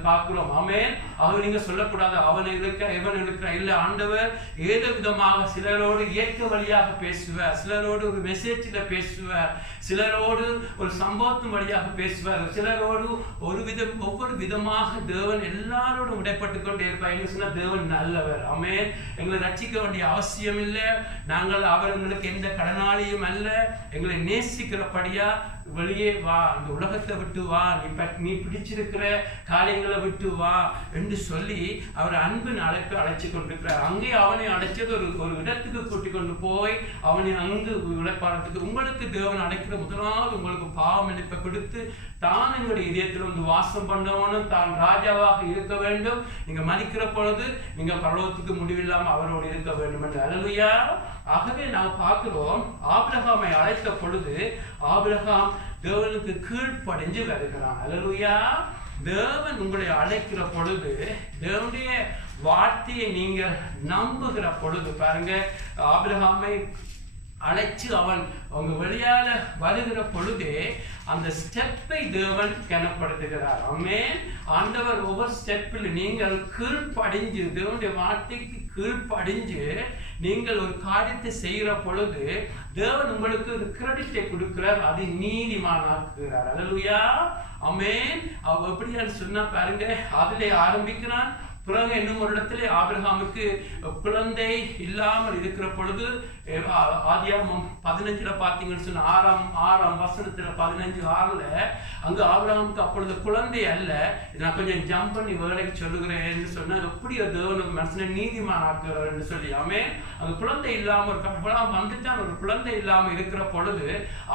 பார்க்கிறோம். ஆமென். அவ நீங்க சொல்லக்கூடாது அவன் இருக்கிற இவன் இருக்கிற இல்ல. ஆண்டவர் ஏதோ விதமாக சிலரோடு இயக்க வழியாக பேசுவார், சிலரோடு ஒரு மெசேஜ்ல பேசுவார், சிலரோடு ஒரு சம்பவத்தின் வழியாக பேசுவார், சிலரோடு ஒவ்வொரு விதமாக தேவன் எல்லாரோடும் உடைப்பட்டு கொண்டே இருப்பார். தேவன் நல்லவர். ஆமென். எங்களை ரட்சிக்க வேண்டிய அவசியம் இல்லை. நாங்கள் அவர்களுக்கு எந்த கடனாளியும் அல்ல. எங்களை நேசிக்கிறபடியா வெளியே வா, அந்த உலகத்தை விட்டு வா, நீ பிடிச்சிருக்கிற காரியங்களை விட்டு வா என்று சொல்லி அவர் அன்பின் அழைப்பு அழைச்சி கொண்டிருக்கிறார். அங்கே அவனை அழைச்சது ஒரு இடத்துக்கு கூட்டிக் கொண்டு போய் அவனை அங்கு விளைப்பாடுறதுக்கு. உங்களுக்கு தேவன் அழைக்கிற முதலாவது உங்களுக்கு பாவ மன்னிப்பை கொடுத்து தான் எங்களுடைய இதயத்தில் வந்து வாசம் பண்ணவனும் தான் ராஜாவாக இருக்க வேண்டும். நீங்க மதிக்கிற பொழுது நீங்க பரலோகத்துக்கு முடிவில்லாமல் அவரோடு இருக்க வேண்டும் என்று. அல்லேலூயா. ஆகவே நாம் பார்க்கிறோம், ஆபிரகாமை அழைத்த பொழுது ஆபிரகாம் தேவனுக்கு கீழ்ப்படிஞ்சு வருகிறான். அல்லேலூயா. தேவன் உங்களை அழைக்கிற பொழுது தேவனுடைய வார்த்தையை நீங்கள் நம்புகிற பொழுது பாருங்க, ஆபிரகாமை அழைச்சு அவங்க வெளியால வருகிற பொழுதே அந்த ஸ்டெப்பை தேவன் கனப்படுத்துகிறார். ஆமென். ஆண்டவர் ஒவ்வொரு ஸ்டெப்பில் நீங்கள் கீழ்ப்படிஞ்சு, தேவனுடைய வார்த்தைக்கு கீழ்ப்படிஞ்சு நீங்கள் ஒரு காரியத்தை செய்கிற பொழுது தேவன் உங்களுக்கு ஒரு கிரெடிட்டை கொடுக்கிறார், அது நீதிமானாக்குகிறார். அல்லேலூயா. ஆமென். அவ எப்படியான்னு சொன்னா பாருங்க, அதிலே ஆரம்பிக்கிறான். பிறகு இன்னும் ஒரு இடத்துல ஆபிரகாமுக்கு குழந்தை இல்லாமல் இருக்கிற பொழுது ஆதியாகமம் 15 பார்த்தீங்கன்னு சொன்ன 6ஆம் வசனத்துல 15:6 அங்க ஆபிரகாமுக்கு அப்பொழுது குழந்தை அல்ல. நான் கொஞ்சம் ஜம்ப் பண்ணி வேலைக்கு சொல்லுகிறேன்னு சொன்னா, எப்படி தேவனுக்கு மனசுல நீதிமான் ஆக்குறாருன்னு சொல்லி. ஆமே, அந்த குழந்தை இல்லாம வந்துட்டான். ஒரு குழந்தை இல்லாம இருக்கிற பொழுது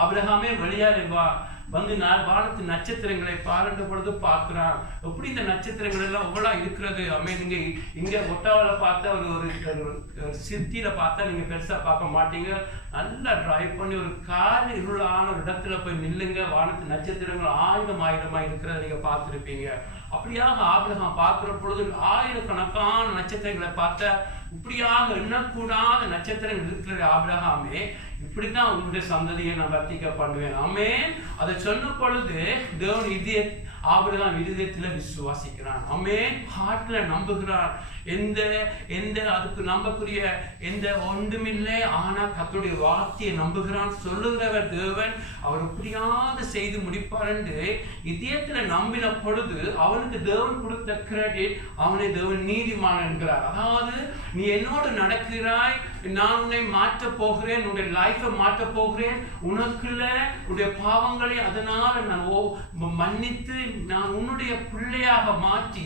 ஆபிரகாமே வெளியாடுவா வந்து வானத்து நட்சத்திரங்களை பாருன்ற பொழுது பார்க்கிறான். எப்படி இந்த நட்சத்திரங்கள் எல்லாம் எவ்வளவு இருக்கிறது. நீங்க இங்க ஒட்டாவில பார்த்தா ஒரு சித்தியில பார்த்தா நீங்க பெருசா பார்க்க மாட்டீங்க. நல்லா டிரைவ் பண்ணி ஒரு கார் இருளான ஒரு இடத்துல போய் நில்லுங்க, வானத்து நட்சத்திரங்கள் ஆயிரமா இருக்கிறத நீங்க பார்த்துருப்பீங்க. அப்படியாக ஆபிரகாம் பார்க்கிற பொழுது ஆயிரக்கணக்கான நட்சத்திரங்களை பார்த்தா, இப்படியாக எண்ணக்கூடாத நட்சத்திரங்கள் இருக்கிற ஆபிரகாமே, இப்படித்தான் உங்களுடைய சந்ததியை நான் வர்த்திக்க பண்ணுவேன். ஆமென். அதை சொன்ன பொழுது தேவன் ஆபிரகாம் இதயத்துல விசுவாசிக்கிறான். ஆமென். ஹார்ட்ல நம்புகிறான். எந்த அதுக்கு நம்பக்கூடிய எந்த ஒன்றுமில்லை, ஆனா கர்த்தருடைய வார்த்தையை நம்புகிறான். சொல்லுகிறவர் தேவன், அவர் எப்படியாவது செய்து முடிப்பார் என்று இதயத்துல நம்பின பொழுது அவனுக்கு தேவன் கொடுத்த கிரெடிட், அவனை தேவன் நீதிமான் என்கிறார். அதாவது நீ என்னோடு நடக்கிறாய், நான் உன்னை மாற்ற போகிறேன், உன்னுடைய லைஃபை மாற்ற போகிறேன், உனக்குள்ள உன்னுடைய பாவங்களை அதனால நான் மன்னித்து நான் உன்னுடைய பிள்ளையாக மாற்றி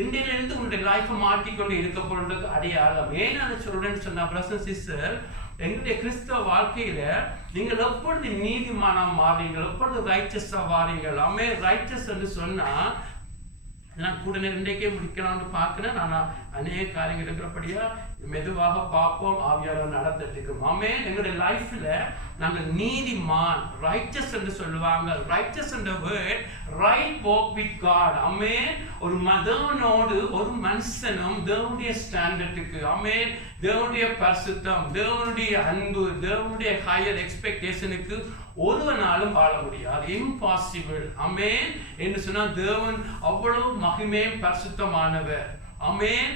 இன்றையிலிருந்து உன்னுடைய லைஃபை மாற்றிக்கொண்டு இருக்க போறது அடையாளம். ஏன் அதை சொல்றேன்னு சொன்னா, பிரதர்ஸ் சிஸ்டர், எங்களுடைய கிறிஸ்தவ வாழ்க்கையில நீங்கள் எப்பொழுது நீதிமானா மாறீங்கள், எப்பொழுது ரைச்சஸா வாரீங்கள். ஆமென். ரைச்சஸ் என்று சொன்னா, நான் கூட இன்றைக்கே முடிக்கலாம்னு பார்க்கிறேன். நான் அநேக காரியங்கள் இருக்கிறபடியா மெதுவாக பார்ப்போம், ஆவியாளர் நடத்திட்டு. ஆமென். எங்களுடைய லைஃப்ல நாங்கள் நீதிமான், ரைச்சஸ் என்று சொல்லுவாங்க. ரைச்சஸ் என்ற word right walk with God. ஆமென். ஒரு தேவனோடு ஒரு மனுஷனும் தேவனுடைய ஸ்டாண்டர்டுக்கு, ஆமென், தேவனுடைய பரிசுத்தம், தேவனுடைய அன்பு, தேவனுடைய ஹையர் எக்ஸ்பெக்டேஷனுக்கு ஒருவனாலும் வாழ முடியாது. இம்பாசிபிள். ஆமென். என்று சொன்னா தேவன் அவ்வளவு மகிமையும் பரிசுத்தமானவர். ஆமென்.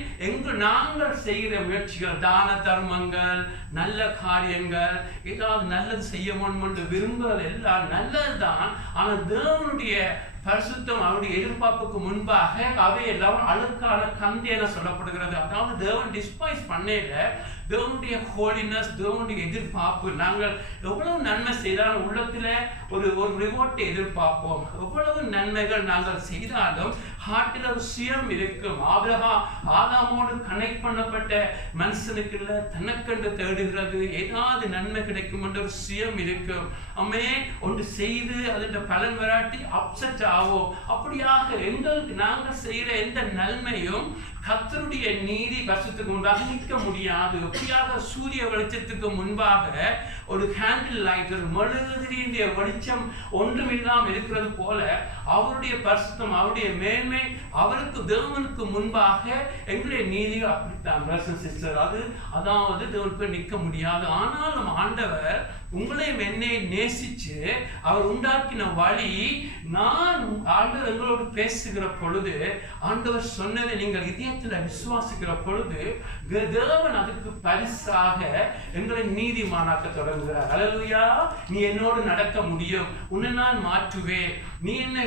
நாங்கள் செய்கிற முயற்சிகள், தான தர்மங்கள், நல்ல காரியங்கள், ஏதாவது நல்லது செய்ய வேண்டும் விரும்புகள் எல்லாம் நல்லதுதான். ஆனா தேவனுடைய பரிசுத்தம், அவருடைய எதிர்பார்ப்புக்கு முன்பாக அவையெல்லாம் அழுக்கான கந்தி என சொல்லப்படுகிறது. அதாவது தேவன் டிஸ்பைஸ் பண்ணல, தேவனுடைய ஹோலினஸ், தேவனுடைய எதிர்பார்ப்பு. நாங்கள் எவ்வளவு நன்மை செய்தாலும் உள்ளத்துல ஒரு ரிவார்ட்டை எதிர்பார்ப்போம். எவ்வளவு நன்மைகள் நாங்கள் செய்தாலும் ஹார்ட்டில் ஒரு சுயம் இருக்கும். ஆதாமோடு கனெக்ட் பண்ணப்பட்ட மனுஷனுக்கு இல்ல, தனக்கென்று தேடுகிறது, ஏதாவது நன்மை கிடைக்கும் என்ற ஒரு சுயம் இருக்கும். ஒன்று செய்து அதோட பலன் வராட்டி அப்செட் ஆகும். அப்படியாக எங்களுக்கு நாங்கள் செய்யற எந்த நன்மையும் கர்த்தருடைய நீதி பரிசுத்தத்துக்கு முன்பாக நிற்க முடியாது. எப்படியாக சூரிய வெளிச்சத்துக்கு முன்பாக ஒரு கேண்டில் லைட், ஒரு மெழுகுதிரியுடைய வெளிச்சம் ஒன்றுமில்லாமல் இருக்கிறது போல அவருடைய பரிசுத்தம், அவருடைய மேன்மை, அவருக்கு தேவனுக்கு முன்பாக எங்களுடைய நீதிகள் அப்படித்தான் சிஸ்டர். அதாவது தேவனுக்கு நிற்க முடியாது. ஆனாலும் ஆண்டவர் உங்களையும் என்னை நேசிச்சு அவர் உண்டாக்கின வழி, நான் ஆண்டவர் எங்களோடு பேசுகிற பொழுது, ஆண்டவர் சொன்னதை நீங்கள் இதயத்துல விசுவாசிக்கிற பொழுது, தேவன் அதுக்கு பரிசாக எங்களை நீதிமானாக்க தொடங்குகிறார். அல்லேலூயா. நீ என்னோடு நடக்க முடியும், உன்னை நான் மாற்றுவேன். நீ என்னை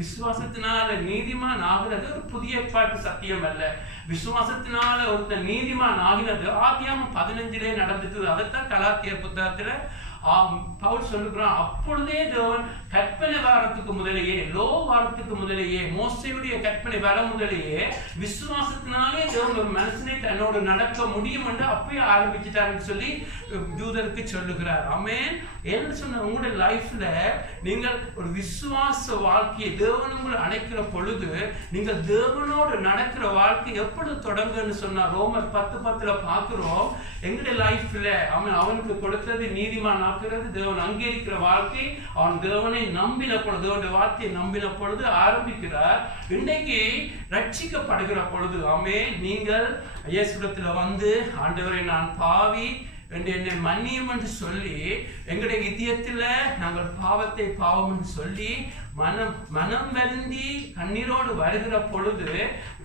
விசுவாசத்தினால நீதிமான் ஆகிறது ஒரு புதிய ஏற்பாட்டு சத்தியம் அல்ல. விசுவாசத்தினால ஒருத்தர் நீதிமான் ஆகினது ஆதியாகமம் 15 நடந்துட்டு. அதைத்தான் கலாத்தியர் புத்தகத்துல பவுல் சொல்லுகிறான், அப்பொழுதே தேவன் கற்பனை வாரத்துக்கு முதலேயே, லோ வாரத்துக்கு முதலேயே, மோசேயுடைய கற்பனை வர முதலேயே விசுவாசத்தினாலே தேவன் ஒரு மனுஷனை தன்னோடு நடக்க முடியும் என்று அப்பயே ஆரம்பிச்சுட்டாருன்னு சொல்லி யூதருக்கு சொல்லுகிறார். ஆமென். என்ன சொன்ன, உங்களுடைய லைஃப்ல நீங்கள் ஒரு விசுவாச வாழ்க்கையை தேவன் உங்களை அழைக்கிற பொழுது நீங்கள் தேவனோடு நடக்கிற வாழ்க்கை எப்பொழுது தொடங்குன்னு சொன்னா, ரோமர் 10:10 பார்க்கிறோம். எங்களுடைய லைஃப்ல அவனுக்கு கொடுத்தது நீதிமானா நீதிமானாக்குறது, தேவன் அங்கீகரிக்கிற வாழ்க்கை. அவன் தேவனை நம்பின பொழுது, தேவனுடைய வார்த்தையை நம்பின பொழுது ஆரம்பிக்கிறார். இன்றைக்கு ரட்சிக்கப்படுகிற பொழுது ஆமென், நீங்கள் இயேசுவிடத்தில் வந்து ஆண்டவரை நான் பாவி என்று என்னை மன்னியும் என்று சொல்லி எங்களுடைய இதயத்தில் நாங்கள் பாவத்தை பாவம் என்று சொல்லி மனம் வருந்தி கண்ணீரோடு வருகிற பொழுது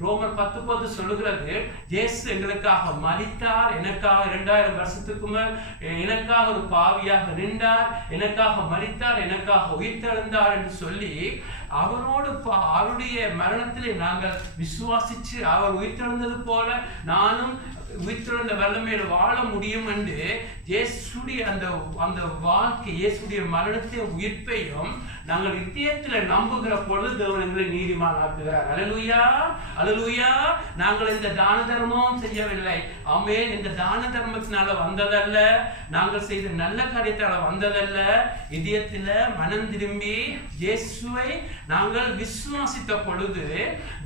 ரோமர் 10:10 சொல்லுகிறது, இயேசு எங்களுக்காக மரித்தார், எனக்காக 2000 வருஷத்துக்கு மேல் எனக்காக ஒரு பாவியாக நின்றார், எனக்காக மரித்தார், எனக்காக உயிர்த்தெழுந்தார் என்று சொல்லி அவருடைய மரணத்திலே நாங்கள் விசுவாசிச்சு அவர் உயிர்த்தெழுந்தது போல நானும் உயிர்த்தெழுந்த வல்லமையில வாழ முடியும் என்று இயேசுடைய அந்த வாழ்க்கை, இயேசுடைய மரணத்தையும் உயிர்ப்பையும் நாங்கள் இதயத்தில் நம்புகிற பொழுது தேவன் எங்களை நீதிமானாக்குகிறார். அல்லேலூயா, அல்லேலூயா. நாங்கள் இந்த தான தர்மம் செய்யவில்லை ஆமென், இந்த தான தர்மத்தினால வந்ததல்ல, நாங்கள் செய்த நல்ல காரியத்தால வந்ததல்ல. இதயத்தில் மனம் திரும்பி இயேசுவை நாங்கள் விசுவாசித்த பொழுது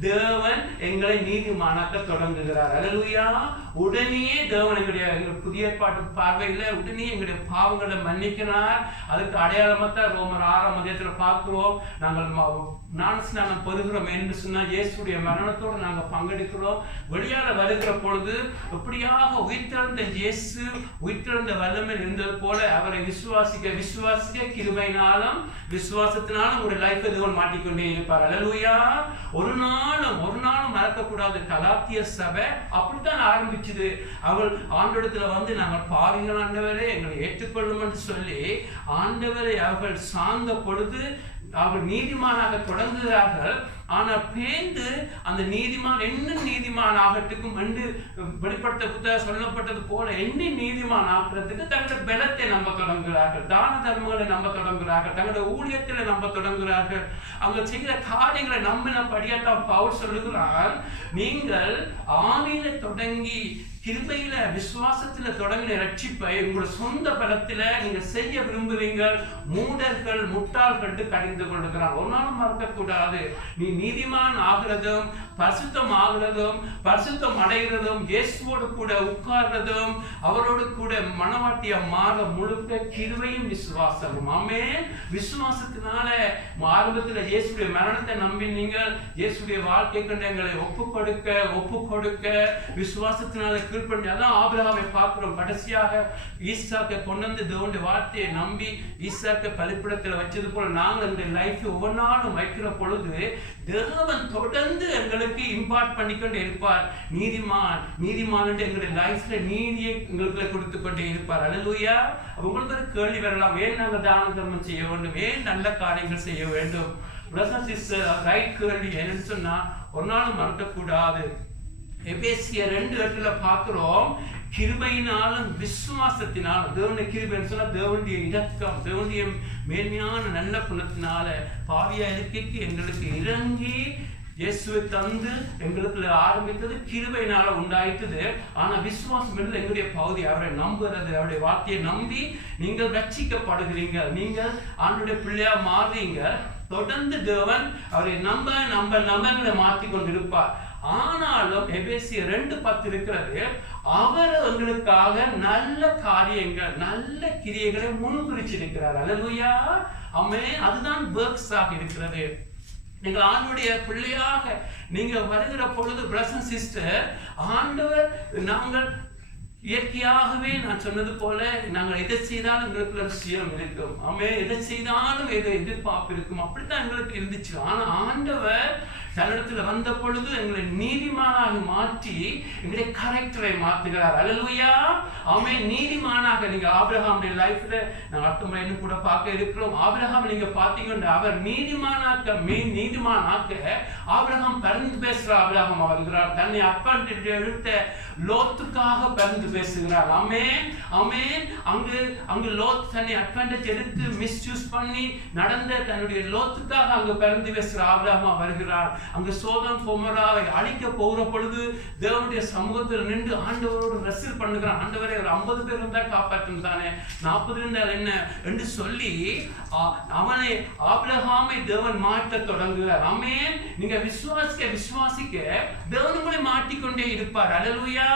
தேவன் எங்களை நீதிமானாக்க தொடங்குகிறார். அல்லேலூயா. உடனே தேவன் எங்கள் புதிய ஏற்பாட்டு பார்வையில உடனே எங்களுடைய பாவங்களை மன்னிக்கிறார். அதுக்கு அடையாளமாத்தான் ரோமர் 6ஆம் அதிகாரத்தில் பார்க்கிறோம். நாங்கள் ஞானஸ்நானம் பெறுகிறோம் என்று சொன்னால் இயேசுடைய மரணத்தோடு நாங்கள் பங்கெடுக்கிறோம். வெளியால வருகிற பொழுது எப்படியாக உயிர்த்தெழுந்த இயேசு உயிர்த்தெழுந்த வல்லமை இருந்தது போல அவரை விசுவாசிக்க கிருபையினாலும் விசுவாசத்தினாலும் ஒரு லைஃப் எதுவும் மாட்டிக்கொண்டே இருப்பார். அல்லேலூயா. ஒரு நாளும் மறக்கக்கூடாது. கலாத்திய சபை அப்படித்தான் ஆரம்பிச்சது. அவள் ஆண்டவரிடத்துல வந்து நாங்கள் பாவிகள் ஆண்டவரே எங்களை ஏற்றுக்கொள்ளும் என்று சொல்லி ஆண்டவரை அவர்கள் சார்ந்த பொழுது அவர்கள் நீதிமானாக தொடங்குகிறார்கள். ஆனால் பேந்து அந்த நீதிமான் என்ன நீதிமான் ஆகட்டுக்கும் என்று வெளிப்படுத்த புத்தகம் சொல்லப்பட்டது போல எண்ணி நீதிமான் ஆகிறதுக்கு தங்களுடைய பலத்தை நம்ப தொடங்குகிறார்கள், தான தர்மங்களை நம்ப தொடங்குகிறார்கள், தங்களுடைய ஊழியத்தில் நம்ப தொடங்குகிறார்கள், அவங்க செய்கிற காரியங்களை நம்பினபடியாத்தான் பவுல் சொல்லுகிறார், நீங்கள் ஆவியில தொடங்கி கிருபையில விசுவாசத்துல தொடங்கின ரட்சிப்பை உங்களோட சொந்த பலத்தில நீங்க செய்ய விரும்புறீங்க. மூடர்கள் முட்டாள்கள் கடிந்து கொள்ளுகிறார். ஒரு நாளும் மறக்கக்கூடாது. நீ நீதிமான் ஆகிறதும் பரிசுத்தம் ஆகிறதும் பரிசுத்தம் அடைகிறதும் இயேசுவோடு கூட உட்கார்றதும் அவரோடு கூட மனவாட்டிய மாற முழுக்க கிருபையும் விசுவாசமும். ஆமென். விசுவாசத்தினால ஆரம்பத்தில் இயேசுடைய மரணத்தை நம்பினீங்க. இயேசுடைய வாழ்க்கை கண்டு எங்களை ஒப்பு கொடுக்க விசுவாசத்தினால கீழ்ப்படிஞ்சு. அதான் ஆபிரகாமை பார்க்கிறோம். கடைசியாக ஈசாக்கை கொண்டு வந்து தேவனுடைய வார்த்தையை நம்பி ஈசாக்கை பலிபீடத்தில் வச்சது போல நாங்கள் இந்த லைஃப் ஒவ்வொரு நாளும் வைக்கிற பொழுது தேவன் தொடர்ந்து எங்களுக்கு இம்பார்ட் பண்ணிக்கொண்டே இருப்பார். நீதிமான் எங்களுடைய லைஃப்ல நீதியை எங்களுக்கு கொடுத்து கொண்டே இருப்பார். அல்லேலூயா. உங்களுக்கு ஒரு கேள்வி வரலாம், ஏன் நாங்கள் தான தர்மம் செய்ய வேண்டும், ஏன் நல்ல காரியங்கள் செய்ய வேண்டும்? ரைட் கேள்வி. என்னன்னு சொன்னா ஒரு நாளும் மறக்கக்கூடாது. எபேசியர் 2:8 பார்க்கிறோம், கிருபையினாலும் விசுவாசத்தினாலும். தேவனுடைய கிருபைன்னு சொன்னா தேவனுடைய இரக்கம், தேவனுடைய மேன்மையான நல்ல குணத்தினால பாவியா இருக்கைக்கு எங்களுக்கு இறங்கி இயேசுவை தந்து எங்களுக்கு ஆரம்பித்தது கிருபையினால உண்டாயிட்டது. ஆனா விசுவாசம் என்று எங்களுடைய பகுதி. அவரை நம்புறது, அவருடைய வார்த்தையை நம்பி நீங்கள் ரட்சிக்கப்படுகிறீங்க, நீங்கள் ஆண்டுடைய பிள்ளையா மாறுறீங்க. தொடர்ந்து தேவன் அவரை நம்பங்களை மாற்றி கொண்டிருப்பார். ஆனாலும் எபேசியர் 2:10 இருக்கிறது, அவர் எங்களுக்காக நல்ல காரியங்கள் நல்ல கிரியைகளை முன்குறிச்சிருக்கிறார். அல்லேலூயா. ஆமென். அதுதான் works ஆக இருக்கிறது. நீங்கள் ஆண்டவருடைய பிள்ளையாக நீங்க வருகிற பொழுது பிரதர்ஸ் அண்ட் சிஸ்டர், ஆண்டவர் நாங்கள் இயற்கையாகவே நான் சொன்னது போல நாங்கள் எதை செய்தாலும் எங்களுக்கு லட்சியம் இருக்கும். ஆமென். எதை செய்தாலும் எதை எதிர்பார்ப்பு இருக்கும். அப்படித்தான் எங்களுக்கு இருந்துச்சு. ஆனா ஆண்டவர் தன்னிடத்துல வந்த பொழுது எங்களை நீதிமானாக மாற்றி எங்களுடைய கேரக்டரை மாற்றுகிறார். அல்லேலூயா. ஆமென். நீதிமானாக நீங்க ஆபிரகாமுடைய லைஃப்ல நாங்கள் அடுத்த முறை கூட பார்க்க இருக்கிறோம். ஆபிரகாம் நீங்க பார்த்தீங்கன்னா அவர் நீதிமானாக்க ஆபிரகாம் பரிந்து பேசுற ஆபிரகாம் வருகிறார். தன்னை அர்ப்பணித்து எடுத்த லோத்துக்காக பரிந்து பேசுகிறார். ஆமென். ஆமென். அங்கு லோத் தன்னை அட்வான்டேஜ் எடுத்து மிஸ்யூஸ் பண்ணி நடந்த தன்னுடைய லோத்துக்காக அங்கு பரிந்து பேசுற ஆபிரகாம் வருகிறார். அங்கு சோதம் கொமோராவை அழிக்க போகிற பொழுது தேவனுடைய சமூகத்தில் நின்று ஆண்டவரோடு ரெஸ்ட் பண்ணுகிறான். ஆண்டவரே ஒரு 50 பேர் இருந்தா காப்பாற்றும் தானே, 40 இருந்தால் என்ன என்று சொல்லி அவனை ஆபிரகாமை தேவன் மாற்ற தொடங்குகிறார். ஆமென். நீங்க விசுவாசிக்க தேவன் உங்களை மாட்டிக்கொண்டே இருப்பார். அல்லேலூயா.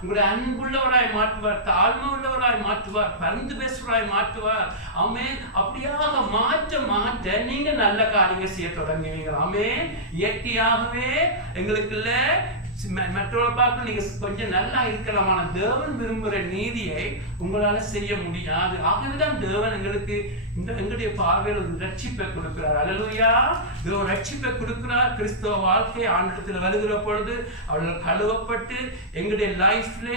உங்களுடைய அன்புள்ள உள்ளவராய் மாற்றுவார், தாழ்மை உள்ளவராய் மாற்றுவார், பரிந்து பேசுவராய் மாற்றுவார். ஆமென். அப்படியாக மாற்ற நீங்க நல்ல காரியங்கள் செய்ய தொடங்குவீங்க. ஆமென். இயற்கையாகவே எங்களுக்குள்ள மற்றவர்களை பார்க்க நீங்க கொஞ்சம் நல்லா இருக்கலாமான தேவன் விரும்புகிற நீதியை உங்களால செய்ய முடியாது. ஆகவேதான் தேவன் எங்களுக்கு எங்களுடைய பார்வையில் ஒரு ரட்சிப்பை கொடுக்கிறார். அல்லேலூயா. தேவன் ரட்சிப்பை கொடுக்கிறார். கிறிஸ்தவ வாழ்க்கை ஆண்டத்தில் வருகிற பொழுது அவர்கள் கழுவப்பட்டு எங்களுடைய லைஃப்ல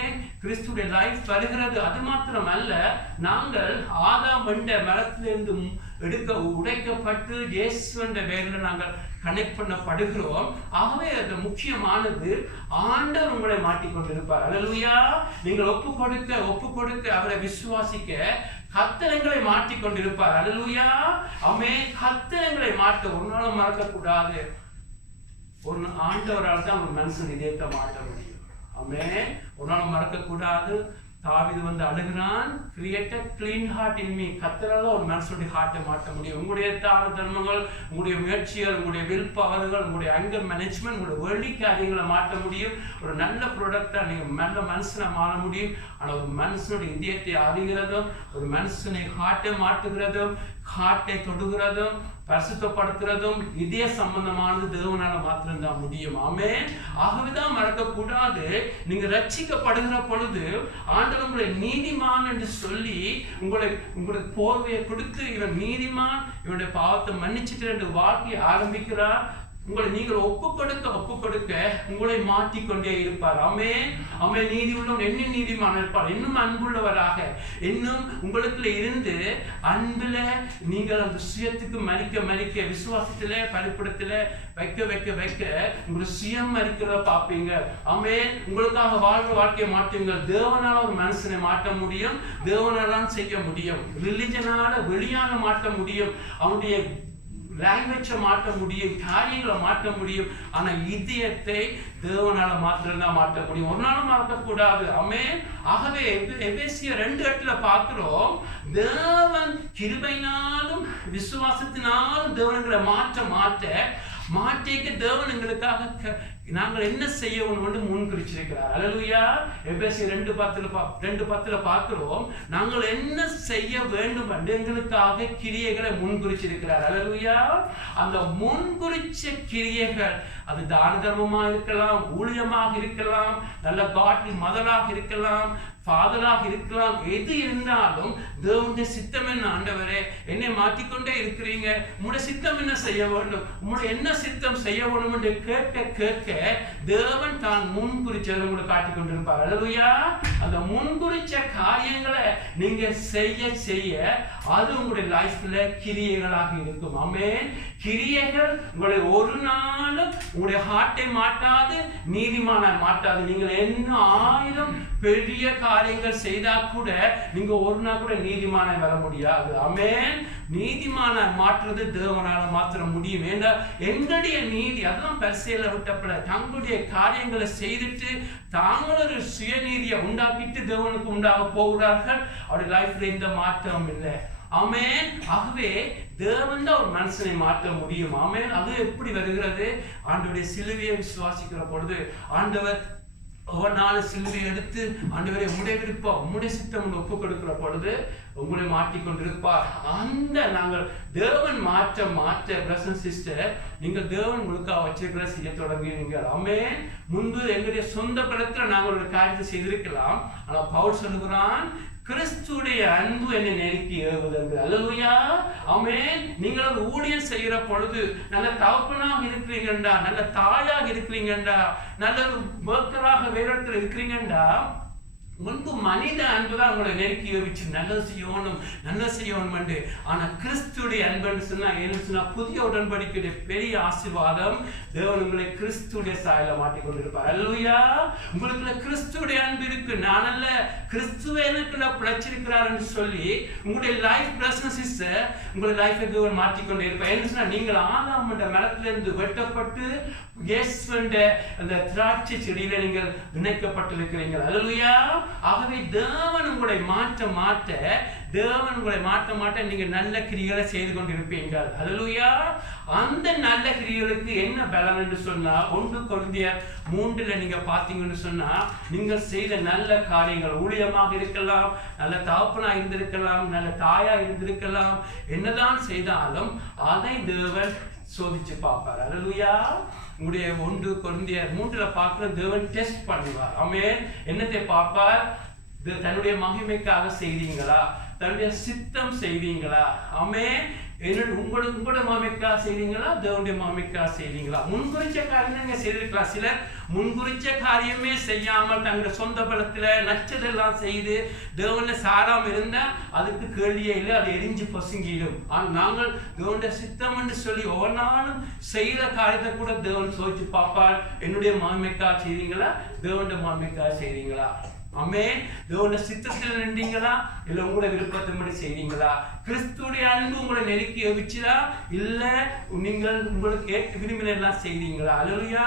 கிறிஸ்துடைய லைஃப் வருகிறது. அது மாத்திரம் அல்ல, நாங்கள் ஆதாம் என்ற மரத்திலிருந்து உடைக்கப்பட்டு இயேசுவின் பேரில் நாங்கள் கனெக்ட் பண்ணப்படுகிறோம். ஆகவே அது முக்கியமானது, ஆண்டவர் உங்களை மாட்டிக்கொண்டிருப்பார். அல்லேலூயா. நீங்கள் ஒப்பு கொடுக்க அவரை விசுவாசிக்க கர்த்தரை மாற்றிக்கொண்டிருப்பார். அல்லேலூயா. ஆமென். கர்த்தரை மாற்ற ஒரு நாளும் மறக்க கூடாது. ஒரு ஆண்டவரால் தான் ஒரு மனுஷன் இதயத்தை மாற்ற முடியும். ஆமென். ஒரு நாளும் மறக்க கூடாது. தாவீது வந்து அழுகிறான், create a clean heart in me. கர்த்தரால ஒரு மனுஷனுடைய ஹார்ட்டை மாற்ற முடியும். உங்களுடைய தான தர்மங்கள், உங்களுடைய முயற்சிகள், உங்களுடைய வில் பவர்கள், உங்களுடைய அங்கர் மேனேஜ்மெண்ட், உங்களுடைய வேர்ல்டி காரியங்களை மாற்ற முடியும். ஒரு நல்ல ப்ராடக்டா நீங்க நல்ல மனுஷனை மாற முடியும். ஆனா ஒரு மனுஷனுடைய இதயத்தை அறிகிறதும், ஒரு மனுஷனை ஹார்ட்டை மாற்றுகிறதும், ஹார்ட்டை தொடுகிறதும், பரிசுத்தப்படுத்துறதும் இதய சம்பந்தமானது தேவனால மாத்திரம்தான் முடியும். ஆமென். ஆகவேதான் மறக்க கூடாது, நீங்க ரட்சிக்கப்படுகிற பொழுது ஆண்டவர் உங்களை நீதிமான் என்று சொல்லி உங்களுக்கு போர்வையை கொடுத்து, இவன் நீதிமான், இவனுடைய பாவத்தை மன்னிச்சுட்டு என்று வாழ்க்கையை ஆரம்பிக்கிறார். உங்களை நீங்கள் ஒப்பு கொடுக்க உங்களை மாற்றிக்கொண்டே இருப்பார். ஆமென். ஆமென். நீதி உள்ளவன் இன்னும் நீதிமான இருப்பார், இன்னும் அன்புள்ளவராக, இன்னும் உங்களுக்குள்ள இருந்து அன்புல நீங்கள் அந்த சுயத்துக்கு மறிக்க விசுவாசத்துல பரிபடத்துல வைக்க உங்களை சுயம் மறிக்கிறத பார்ப்பீங்க. ஆமென். உங்களுக்காக வாழ்ற வாழ்க்கையை மாற்றுங்கள். தேவனால ஒரு மனுஷனை மாற்ற முடியும், தேவனால செய்ய முடியும். ரிலிஜனால வெளியான மாற்ற முடியும், அவனுடைய லாங்குவேஜை மாற்ற முடியும், காரியங்களை மாற்ற முடியும். ஆனா இதயத்தை தேவனால மாத்திரம்தான் மாற்ற முடியும். ஒரு நாளும் மறக்கக்கூடாது. ஆமென். ஆகவே எபேசியர் 2:8 பார்க்கிறோம், தேவன் கிருபையினாலும் விசுவாசத்தினாலும் தேவன்களை மாற்றிக்க தேவன் எங்களுக்காக நாங்கள் என்ன செய்யணும் என்று முன்குறிச்சிருக்கிறார். அல்லேலூயா. எபேசியர் 2:10 பார்க்கிறோம், நாங்கள் என்ன செய்ய வேண்டும் என்று எங்களுக்காக கிரியைகளை முன்குறிச்சிருக்கிறார். அல்லேலூயா. அந்த முன்குறிச்ச கிரியைகள் அது தான தர்மமா இருக்கலாம், ஊழியமாக இருக்கலாம், நல்ல காட்லி மதலாக இருக்கலாம், ஃபாதராக இருக்கலாம். எது இருந்தாலும் தேவனுடைய சித்தம் என்ன? ஆண்டவரே, என்னை மாற்றிக்கொண்டே இருக்கிறீங்க, உங்களுடைய சித்தம் என்ன செய்ய வேண்டும், உங்களுடைய என்ன சித்தம் செய்ய வேண்டும் என்று கேட்க தேவன் தான் முன்குறிச்சதை உங்களுக்கு காட்டிக் கொண்டிருப்பார். அல்லேலூயா. அந்த முன்குறிச்ச காரியங்களை நீங்க செய்ய அது உங்களுடைய லைஃப்ல கிரியைகளாக இருக்கும். ஆமென். கிரியைகள் உங்களை ஒரு நாளும் உங்களுடைய ஹார்ட்டை மாட்டாது, நீதிமான மாட்டாது. நீங்கள் என்ன 1000 பெரிய காரியங்கள் செய்தா கூட நீங்க ஒரு நாள் கூட நீதிமான வர முடியாது. ஆமென். நீதிமான மாற்றுறது தேவனால மாத்திர முடியும். ஏன்னா எங்களுடைய நீதி, அதெல்லாம் பரிசேல விட்டப்பட தங்களுடைய காரியங்களை செய்துட்டு தாங்கள் ஒரு சுயநீதியை உண்டாக்கிட்டு தேவனுக்கு உண்டாக போகிறார்கள். அவருடைய லைஃப்ல இந்த மாற்றம் இல்லை. ஆமென். ஆகவே தேவன் தான் ஒரு மனுஷனை மாற்ற முடியும். ஆமென். அது எப்படி வருகிறது? ஆண்டவருடைய சிலுவையை விசுவாசிக்கிற பொழுது ஆண்டவர் ஒவ்வொரு நாள் சிலுவை எடுத்து ஆண்டவரை உம்முடைய விருப்பம், உம்முடைய சித்தம் ஒப்பு கொடுக்கிற பொழுது உங்களை மாற்றிக்கொண்டிருப்பார். அந்த நாங்கள் தேவன் மாற்ற பிரசன் சிஸ்டர், நீங்க தேவன் உங்களுக்காக வச்சிருக்கிற செய்ய தொடங்குவீங்க. ஆமென். முன்பு எங்களுடைய சொந்த பலத்துல நாங்கள் ஒரு காரியத்தை செய்திருக்கலாம். ஆனா பவுல் சொல்லுகிறான், கிறிஸ்துடைய அன்பு என்னை நெருக்கி ஏவுகிறது. அல்லேலூயா. ஆமென். நீங்கள் ஒரு ஊழியம் செய்கிற பொழுது நல்ல தகப்பனாக இருக்கிறீங்கண்டா, நல்ல தாயாக இருக்கிறீங்கண்டா, நல்ல ஒரு ஒர்க்கராக வேற இடத்துல இருக்கிறீங்கண்டா, முன்பு மனித அன்புதான் உங்களை நெருக்கி வச்சு நல்லது செய்யணும் என்று. ஆனா கிறிஸ்துடைய அன்புன்னு சொன்னா புதிய உடன்படிக்கையுடைய பெரிய ஆசீர்வாதம். தேவன் உங்களை கிறிஸ்துடைய சாயல மாட்டிக்கொண்டிருப்பார். அல்லேலூயா. உங்களுக்குள்ள கிறிஸ்துடைய அன்பு இருக்கு. நான் அல்ல, கிறிஸ்துவே எனக்குள்ள பிழைச்சிருக்கிறார் என்று சொல்லி உங்களுடைய லைஃப் பிரசன்ஸ் உங்களுடைய லைஃபை தேவன் மாற்றிக்கொண்டே இருப்பார். என்ன சொன்னா, நீங்கள் ஆதாம் என்ற மரத்திலிருந்து வெட்டப்பட்டு இயேசுவின் அந்த திராட்சை செடியில நீங்கள் இணைக்கப்பட்டிருக்கிறீர்கள். அல்லேலூயா. ஆகவே தேவன் உங்களை மாற்ற நீங்க நல்ல கிரியைகளை செய்து கொண்டிருப்பீர்கள். ஹல்லேலூயா. அந்த நல்ல கிரியைகளுக்கு என்ன பலன் என்று சொன்னா 1 கொரிந்தியர் 3 நீங்க பாத்தீங்கன்னு சொன்னா, நீங்கள் செய்த நல்ல காரியங்கள், ஊழியமாக இருக்கலாம், நல்ல தகப்பனா இருந்திருக்கலாம், நல்ல தாயா இருந்திருக்கலாம், என்னதான் செய்தாலும் அதை தேவன் சோதிச்சு பார்ப்பார். ஹல்லேலூயா. உங்களுடைய 1 கொரிந்தியர் 3 பார்க்கிற தேவன் டெஸ்ட் பண்ணுவார். ஆமென். என்னத்தை பார்ப்பார்? தன்னுடைய மகிமைக்காக செய்தீங்களா, தன்னுடைய சித்தம் செய்வீங்களா? ஆமென். உங்களோட மகிமைக்காக செய்வீங்களா, தேவனுடைய மகிமைக்காக செய்வீங்களா? முன்குறிச்ச காரியம் நீங்க செய்திருக்கலாம். சிலர் முன்குறிச்ச காரியமே செய்யாமல் தங்களுடைய சொந்த பலத்துல நச்சதெல்லாம் செய்து தேவனை சாராம இருந்தா அதுக்கு கேள்வியே இல்லை, அது எரிஞ்சு பசுங்கிடும். ஆனால் நாங்கள் தேவனுடைய சித்தம் என்று சொல்லி ஒவ்வொரு நாளும் செய்த காரியத்தை கூட தேவன் சோதிச்சு பார்ப்பார். என்னுடைய மகிமைக்காக செய்வீங்களா, தேவனுடைய மகிமைக்காக செய்வீங்களா? ஆமென். தேவனுடைய சித்தத்தில் நின்றீங்களா, இல்ல உங்களுடைய விருப்பத்தின்படி செய்வீங்களா? கிறிஸ்துடைய அன்பு உங்களை நெருக்கி எவிச்சுதா, இல்ல நீங்கள் உங்களுக்கு ஏற்ற விரும்பின எல்லாம் செய்வீங்களா? ஹல்லேலூயா.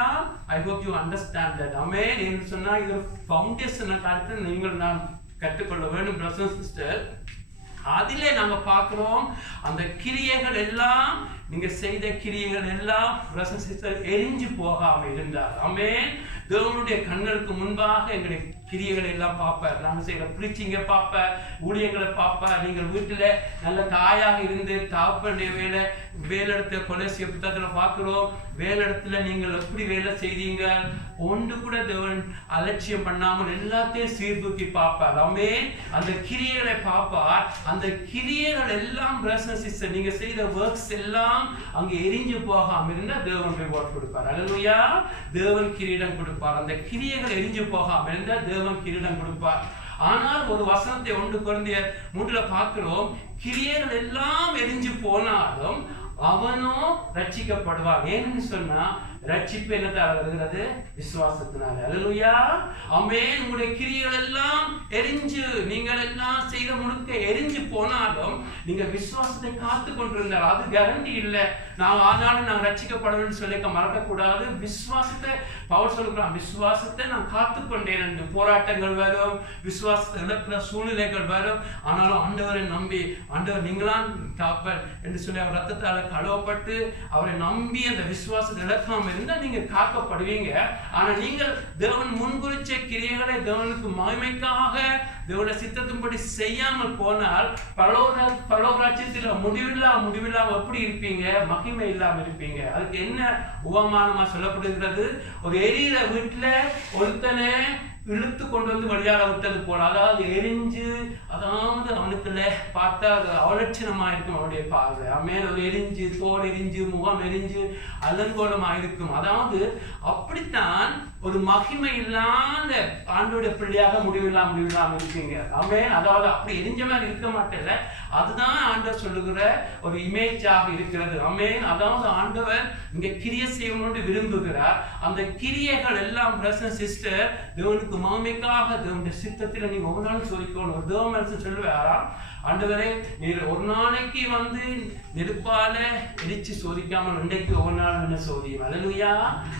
I hope you understand that. ஆமென். என்று சொன்னா இது ஃபவுண்டேஷன் காரியத்தை நீங்கள் நான் கற்றுக்கொள்ள வேண்டும். பிரதர்ஸ் அண்ட் சிஸ்டர், அதிலே நாங்க பார்க்கிறோம் அந்த கிரியைகள் எல்லாம், நீங்க செய்த கிரியைகள் எல்லாம் பிரதர்ஸ் அண்ட் சிஸ்டர் எரிஞ்சு போகாம இருந்தார். ஆமென். தேவனுடைய கண்களுக்கு முன்பாக எங்களுடைய கிரியைகளை எல்லாம் பார்ப்பார். நாங்கள் செய்கிற பிரீச்சிங்கை பார்ப்பார், ஊழியங்களை பார்ப்பார். நீங்கள் வீட்டில் நல்ல தாயாக இருந்து தாப்பனுடைய வேலையிடத்துல கொலைசிய புத்தகத்தில் பார்க்கிறோம். வேலையிடத்துல நீங்கள் எப்படி வேலை செய்தீங்க, ஒன்று கூட தேவன் அலட்சியம் பண்ணாமல் எல்லாத்தையும் சீர்தூக்கி பார்ப்பார். ஆமென். அந்த கிரியைகளை பார்ப்பார். அந்த கிரியைகள் எல்லாம் பிரதர்ஸ் சிஸ்டர் நீங்க செய்த ஒர்க்ஸ் எல்லாம் அங்கே எரிஞ்சு போகாம இருந்தா தேவன் ரிவார்ட் கொடுப்பார். ஹல்லேலூயா. தேவன் கிரீடம் கொடுப்பார். அந்த கிரியைகள் எரிஞ்சு போகாம இருந்தா தேவன் கிரீடம் கொடுப்பார். ஆனால் ஒரு வசனத்தை 1 கொரிந்தியர் 3 பார்க்கிறோம். கிரியைகள் எல்லாம் எரிஞ்சு போனாலும் அவனோ ரட்சிக்கப்படுவான். ஏன்னு சொன்னா ரட்சிப்பு என்னத்தால வருகிறது? விசுவாசத்தினால. ஹல்லேலூயா. ஆமென். உங்களுடைய கிரியைகள் எல்லாம் எரிஞ்சு, நீங்கள் எல்லாம் செய்த முழுக்க எரிஞ்சு போனாலும் நீங்க விசுவாசத்தை காத்து கொண்டிருந்தால் அது கேரண்டி இல்லை. ஆனாலும் நான் ரட்சிக்கப்படணும்னு சொல்லிக்க மறக்கக்கூடாது. விசுவாசத்தை பவுல் சொல்லுகிறான், விசுவாசத்தை நான் காத்துக்கொண்டேன் என்று. போராட்டங்கள் வரும், விசுவாசத்தை இழக்கிற சூழ்நிலைகள் வரும். ஆனாலும் ஆண்டவரை நம்பி, ஆண்டவர் நீங்களாம் காப்பர் என்று சொல்லி அவர் ரத்தத்தால கழுவப்பட்டு அவரை நம்பி அந்த விசுவாசத்தை இழக்காம இருந்தா நீங்க காக்கப்படுவீங்க. ஆனா நீங்கள் தேவன் முன்குறிச்ச கிரியைகளை தேவனுக்கு மகிமைக்காக தேவனுடைய சித்தத்தின்படி செய்யாமல் போனால் பரலோகராஜ்யத்தில் முடிவில்லா எப்படி இருப்பீங்க? மகிமை இல்லாம இருப்பீங்க. அதுக்கு என்ன உபமானமா சொல்லப்படுகிறது? ஒரு எரியிற வீட்டுல ஒருத்தனை இழுத்து கொண்டு வந்து வழியாக விட்டது போல, அதாவது எரிஞ்சு, அதாவது அவனுக்குள்ள பார்த்தா அது அவலட்சணமா இருக்கும் அவனுடைய பார்வை. அவன் ஒரு எரிஞ்சு, தோல் எரிஞ்சு, முகம் எரிஞ்சு அலங்கோலமா இருக்கும். அதாவது அப்படித்தான் ஒரு மகிமை இல்லாத ஆண்டோட பிள்ளையாக முடிவில்லாம இருப்பீங்க. அவன் அதாவது அப்படி எரிஞ்ச மாதிரி இருக்க மாட்டேல, அதுதான் ஆண்டவர் சொல்லுகிற ஒரு இமேஜாக இருக்கிறது. அவன் அதாவது ஆண்டவர் இங்க கிரியை செய்யணும்னு விரும்புகிறார். அந்த கிரியைகள் எல்லாம் பிரதர்ஸ் சிஸ்டர் தேவனுக்கு மகிமைக்காக தேவனுடைய சித்தத்தில் நீங்க ஒவ்வொரு நாளும் சொல்லிக்கணும். ஒரு தேவன் சொல்லுவாரா, ஆண்டவரே நீர் ஒரு நாளைக்கு வந்து நெருப்பால எரிச்சு சோதிக்காமல் இன்றைக்கு ஒவ்வொரு நாளும் என்ன சோதியும். ஹல்லேலூயா.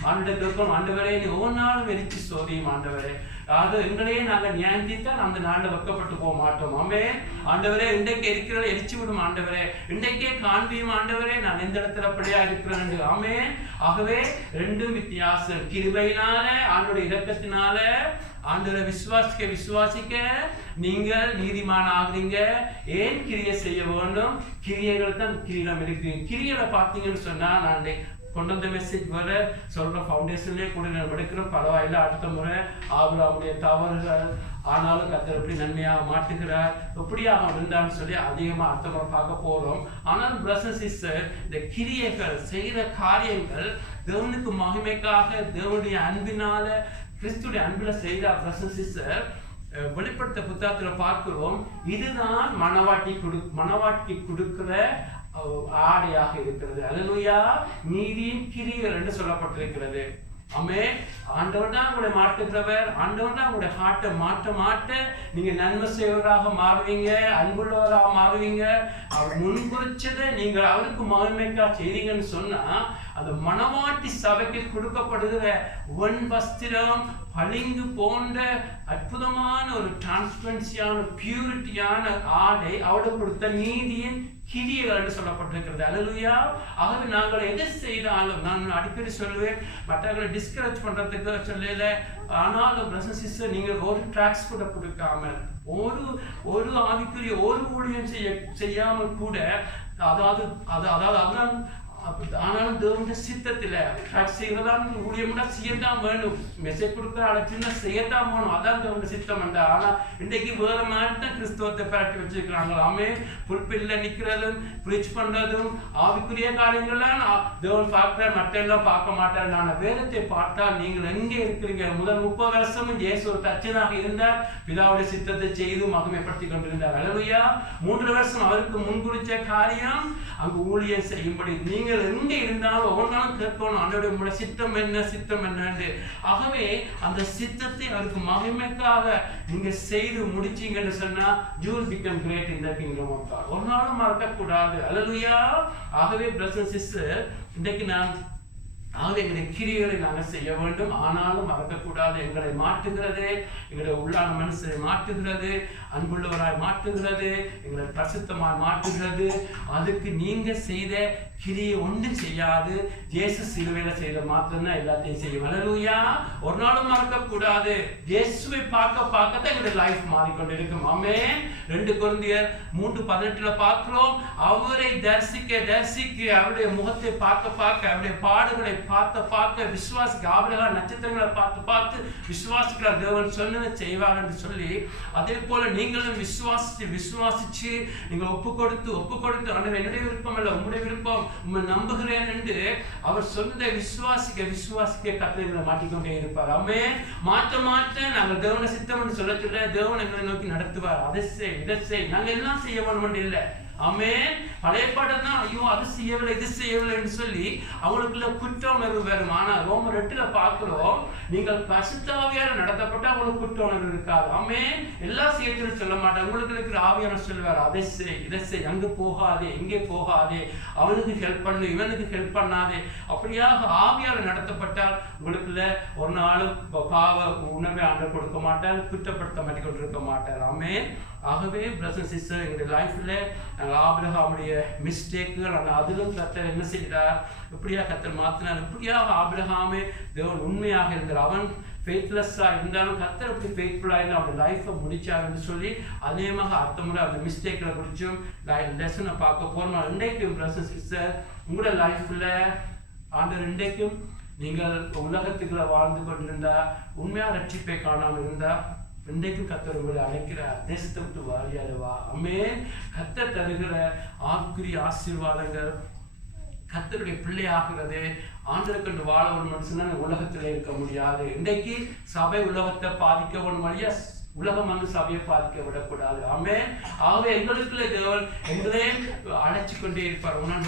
ஆண்டவரே ஆண்டவரே நீ ஒவ்வொரு நாளும் எரிச்சு சோதியும் ஆண்டவரே. அது எங்களையே நாங்கள் நியாயத்தித்தான் அந்த நாளில் வைக்கப்பட்டு போக மாட்டோம். ஆமென். ஆண்டவரே இன்றைக்கு இருக்கிறத எரிச்சு விடும் ஆண்டவரே, இன்றைக்கே காண்பியும் ஆண்டவரே நான் எந்த இடத்துல பிள்ளையா இருக்கிறேன் என்று. ஆமென். ஆகவே ரெண்டும் வித்தியாசம். கிருபையினால ஆண்டோட இரக்கத்தினால ஆண்டவரை விசுவாசிக்க நீங்கள் நீதிமான ஆகுறீங்க. ஏன் கிரியை செய்ய வேண்டும்? கிரியைகள் தான் கிரீடம் இருக்கு. கிரியைகளை பார்த்தீங்கன்னு சொன்னா, நான் கொண்டு வந்த மெசேஜ் வர சொல்ற ஃபவுண்டேஷன்லேயே கூட நான் எடுக்கிறோம். பரவாயில்ல, அடுத்த முறை அவருடைய தவறுகள் ஆனாலும் கர்த்தர் எப்படி நன்மையாக மாட்டுகிறார், எப்படியாக இருந்தான்னு சொல்லி அதிகமாக அடுத்த முறை பார்க்க போறோம். ஆனால் பிரதர்ஸ் சிஸ்டர், இந்த கிரியைகள் செய்த காரியங்கள் தேவனுக்கு மகிமைக்காக தேவனுடைய அன்பினால கிறிஸ்துடைய அன்பில செய்த பிரதர்ஸ் சிஸ்டர் வெளிப்படுத்த புத்தகத்துல பார்க்கிறோம். இதுதான் மணவாட்டி கொடுக்கிற ஆடையாக இருக்கிறது. ஹல்லேலூயா. நீதியின் கிரியைகள் என்று சொல்லப்பட்டிருக்கிறது. ஆமென். ஆண்டவர் தான் உங்களை மாற்றுகிறவர். ஆண்டவர் தான் உங்களுடைய ஹார்ட்டை மாற்ற நீங்க நன்மை செய்வராக மாறுவீங்க, அன்புள்ளவராக மாறுவீங்க. அவர் முன்குறிச்சதை நீங்கள் அவருக்கு மகிமைக்கா செய்தீங்கன்னு சொன்னா அந்த மணவாட்டி சபைக்கு கொடுக்கப்படுகிற வஸ்திரம் பளிங்கு போன்ற அற்புதமான ஒரு டிரான்ஸ்பரன்சியான பியூரிட்டியான ஆடை அவளுக்கு கொடுத்த நீதியின் கிரியைகள் என்று சொல்லப்பட்டிருக்கிறது. அல்லேலூயா. ஆகவே நாங்கள் எதை செய்தாலும், நான் அடிக்கடி சொல்லுவேன், மற்றவர்களை டிஸ்கரேஜ் பண்றதுக்கு சொல்லல, ஆனாலும் பிரதர் சிஸ்டர் நீங்கள் ஒரு ட்ராக்ஸ் கூட கொடுக்காமல், ஒரு ஆவிக்குரிய ஒரு ஊழியம் செய்யாமல் கூட, அதாவது அதெல்லாம் ஆனாலும் தேவனுடைய சித்தத்தில் ட்ராக் செய்யறதான் ஊழியம்னா செய்யத்தான் வேணும். மெசேஜ் கொடுக்குற அழைச்சுன்னா செய்யத்தான் வேணும். அதான் தேவனுடைய சித்தம் என்றா. ஆனா இன்றைக்கு வேற மாதிரி தான் கிறிஸ்தவத்தை பரட்டி வச்சிருக்கிறாங்க. புல்பில்ல நிக்கிறதும் ப்ரீச் பண்றதும் ஆவிக்குரிய காரியங்கள்லாம் தேவன் பார்க்கிறார், மற்ற எல்லாம் பார்க்க மாட்டார். நான் வேதத்தை பார்த்தால் நீங்கள் எங்கே இருக்கிறீங்க? முதல் 30 வருஷமும் இயேசு ஒரு தச்சனாக இருந்தார், பிதாவுடைய சித்தத்தை செய்து மகிமைப்படுத்தி கொண்டிருந்தார். அல்லேலூயா. 3 வருஷம் அவருக்கு முன்குறிச்ச காரியம் அங்கு ஊழியம் செய்யும்படி நீங்க எங்க இருந்தாலும் ஒவ்வொரு நாளும் கேட்கணும், ஆண்டவருடைய சித்தம் என்ன. ஆகவே அந்த சித்தத்தை அவருக்கு மகிமைக்காக நீங்க செய்து முடிச்சீங்கன்னு சொன்னா you will become great in the kingdom of God. ஒரு நாளும் மறக்க கூடாது. அல்லேலூயா. ஆகவே பிரதர் சிஸ்டர், இன்றைக்கு எங்களுடைய கிரியைகளை நாங்கள் செய்ய வேண்டும். ஆனாலும் மறக்கக்கூடாது. எங்களை மாற்றுகிறது, எங்களுடைய உள்ளான மனசை மாற்றுகிறது, அன்புள்ளவராய் மாற்றுகிறது, எங்களை பரிசுத்தமாய் மாற்றுகிறது. அதுக்கு நீங்க செய்த கிரியை ஒன்றும் செய்யாது. இயேசு சிலுவையில செய்த மாத்திரம்தான் எல்லாத்தையும் செய்யும். அல்லேலூயா. ஒரு நாளும் மறக்கக்கூடாது. இயேசுவை பார்க்க தான் எங்களுடைய லைஃப் மாறிக்கொண்டிருக்கும். ஆமென். 2 கொரிந்தியர் 3:18 பார்க்கிறோம், அவரை தரிசிக்க அவருடைய முகத்தை பார்க்க அவருடைய பாடுகளை பார்க்க விசுவாசிக்க, ஆபிரகாம் நட்சத்திரங்களை பார்த்து விசுவாசிக்கிற தேவன் சொன்னதை செய்வார் என்று சொல்லி, அதே போல நீங்களும் விசுவாசிச்சு நீங்க ஒப்பு கொடுத்து என்னுடைய விருப்பம் அல்ல உங்களுடைய விருப்பம், உண்மை நம்புகிறேன் என்று அவர் சொன்னதை விசுவாசிக்க கர்த்தரை மாட்டிக்கொண்டே இருப்பார். ஆமென். மாற்ற நாங்கள் தேவனை சித்தம் என்று சொல்ல தேவன் எங்களை நோக்கி நடத்துவார். அதை செய் நாங்க எல்லாம் செய்ய வேணும் இல்லை. ஆமென். பழைய பாடம் தான், ஐயோ அது செய்யவில்லை இது செய்யவில்லைன்னு சொல்லி அவங்களுக்குள்ள குற்ற உணர்வு வரும். ஆனா ரோமர் 8 பார்க்கிறோம், நீங்கள் பரிசுத்த ஆவியால் நடத்தப்பட்ட அவங்களுக்கு குற்ற உணர்வு இருக்காது. ஆமென். எல்லா செய்யத்திலும் சொல்ல மாட்டேன், உங்களுக்கு இருக்கிற ஆவியான சொல்லுவார், அதை செய் இதை செய், அங்கு போகாதே இங்கே போகாதே, அவனுக்கு ஹெல்ப் பண்ணு இவனுக்கு ஹெல்ப் பண்ணாதே. அப்படியாக ஆவியால் நடத்தப்பட்டால் உங்களுக்குள்ள ஒரு நாளும் பாவ உணர்வை ஆண்டவர் கொடுக்க மாட்டார், குற்றப்படுத்த மாட்டி கொண்டிருக்க மாட்டார். ஆமென். ஆகவே பிரதர் சிஸ்டர், எங்களுடைய லைஃப்ல ஆபிரகாமுடைய மிஸ்டேக்குகள் அதிலும் கர்த்தர் என்ன செய்தார், எப்படியா கர்த்தர் மாத்தினார், எப்படியாக ஆபிரகாமே தேவன் உண்மையாக இருந்தார், அவன் ஃபெய்த்லெஸ்ஸா இருந்தாலும் கர்த்தர் எப்படி ஃபெய்த்ஃபுல்லா இருந்து அவருடைய லைஃப்பை முடிச்சாருன்னு சொல்லி அதேமாக அர்த்தமுறை அந்த மிஸ்டேக்ல குறிச்சும் லெசனை பார்க்க போறோம். இன்றைக்கும் பிரதர் சிஸ்டர், உங்களோட லைஃப்ல ஆண்டவர் இன்றைக்கும் நீங்கள் உலகத்துக்குள்ள வாழ்ந்து கொண்டிருந்தா, உண்மையா ரட்சிப்பை காணாமல் இருந்தா, இன்றைக்கும் கர்த்தர் உங்களை அழைக்கிறார், தேசத்தை விட்டு வாரியாதவா. ஆமென். கர்த்தர் தருகிற ஆக்குரிய ஆசீர்வாதங்கள், கர்த்தருடைய பிள்ளை ஆகிறது, ஆண்டவருக்கு கண்டு வாழ ஒரு மனுஷனா உலகத்துல இருக்க முடியாது. இன்றைக்கு சபை உலகத்தை பாதிக்க ஒரு வழியா உலகம் வந்து சபையை பாதிக்க விடக்கூடாது. ஆமென். ஆகவே எங்களுக்குள்ள தேவன் எங்களே அழைச்சு கொண்டே இருப்பார், உன்னால்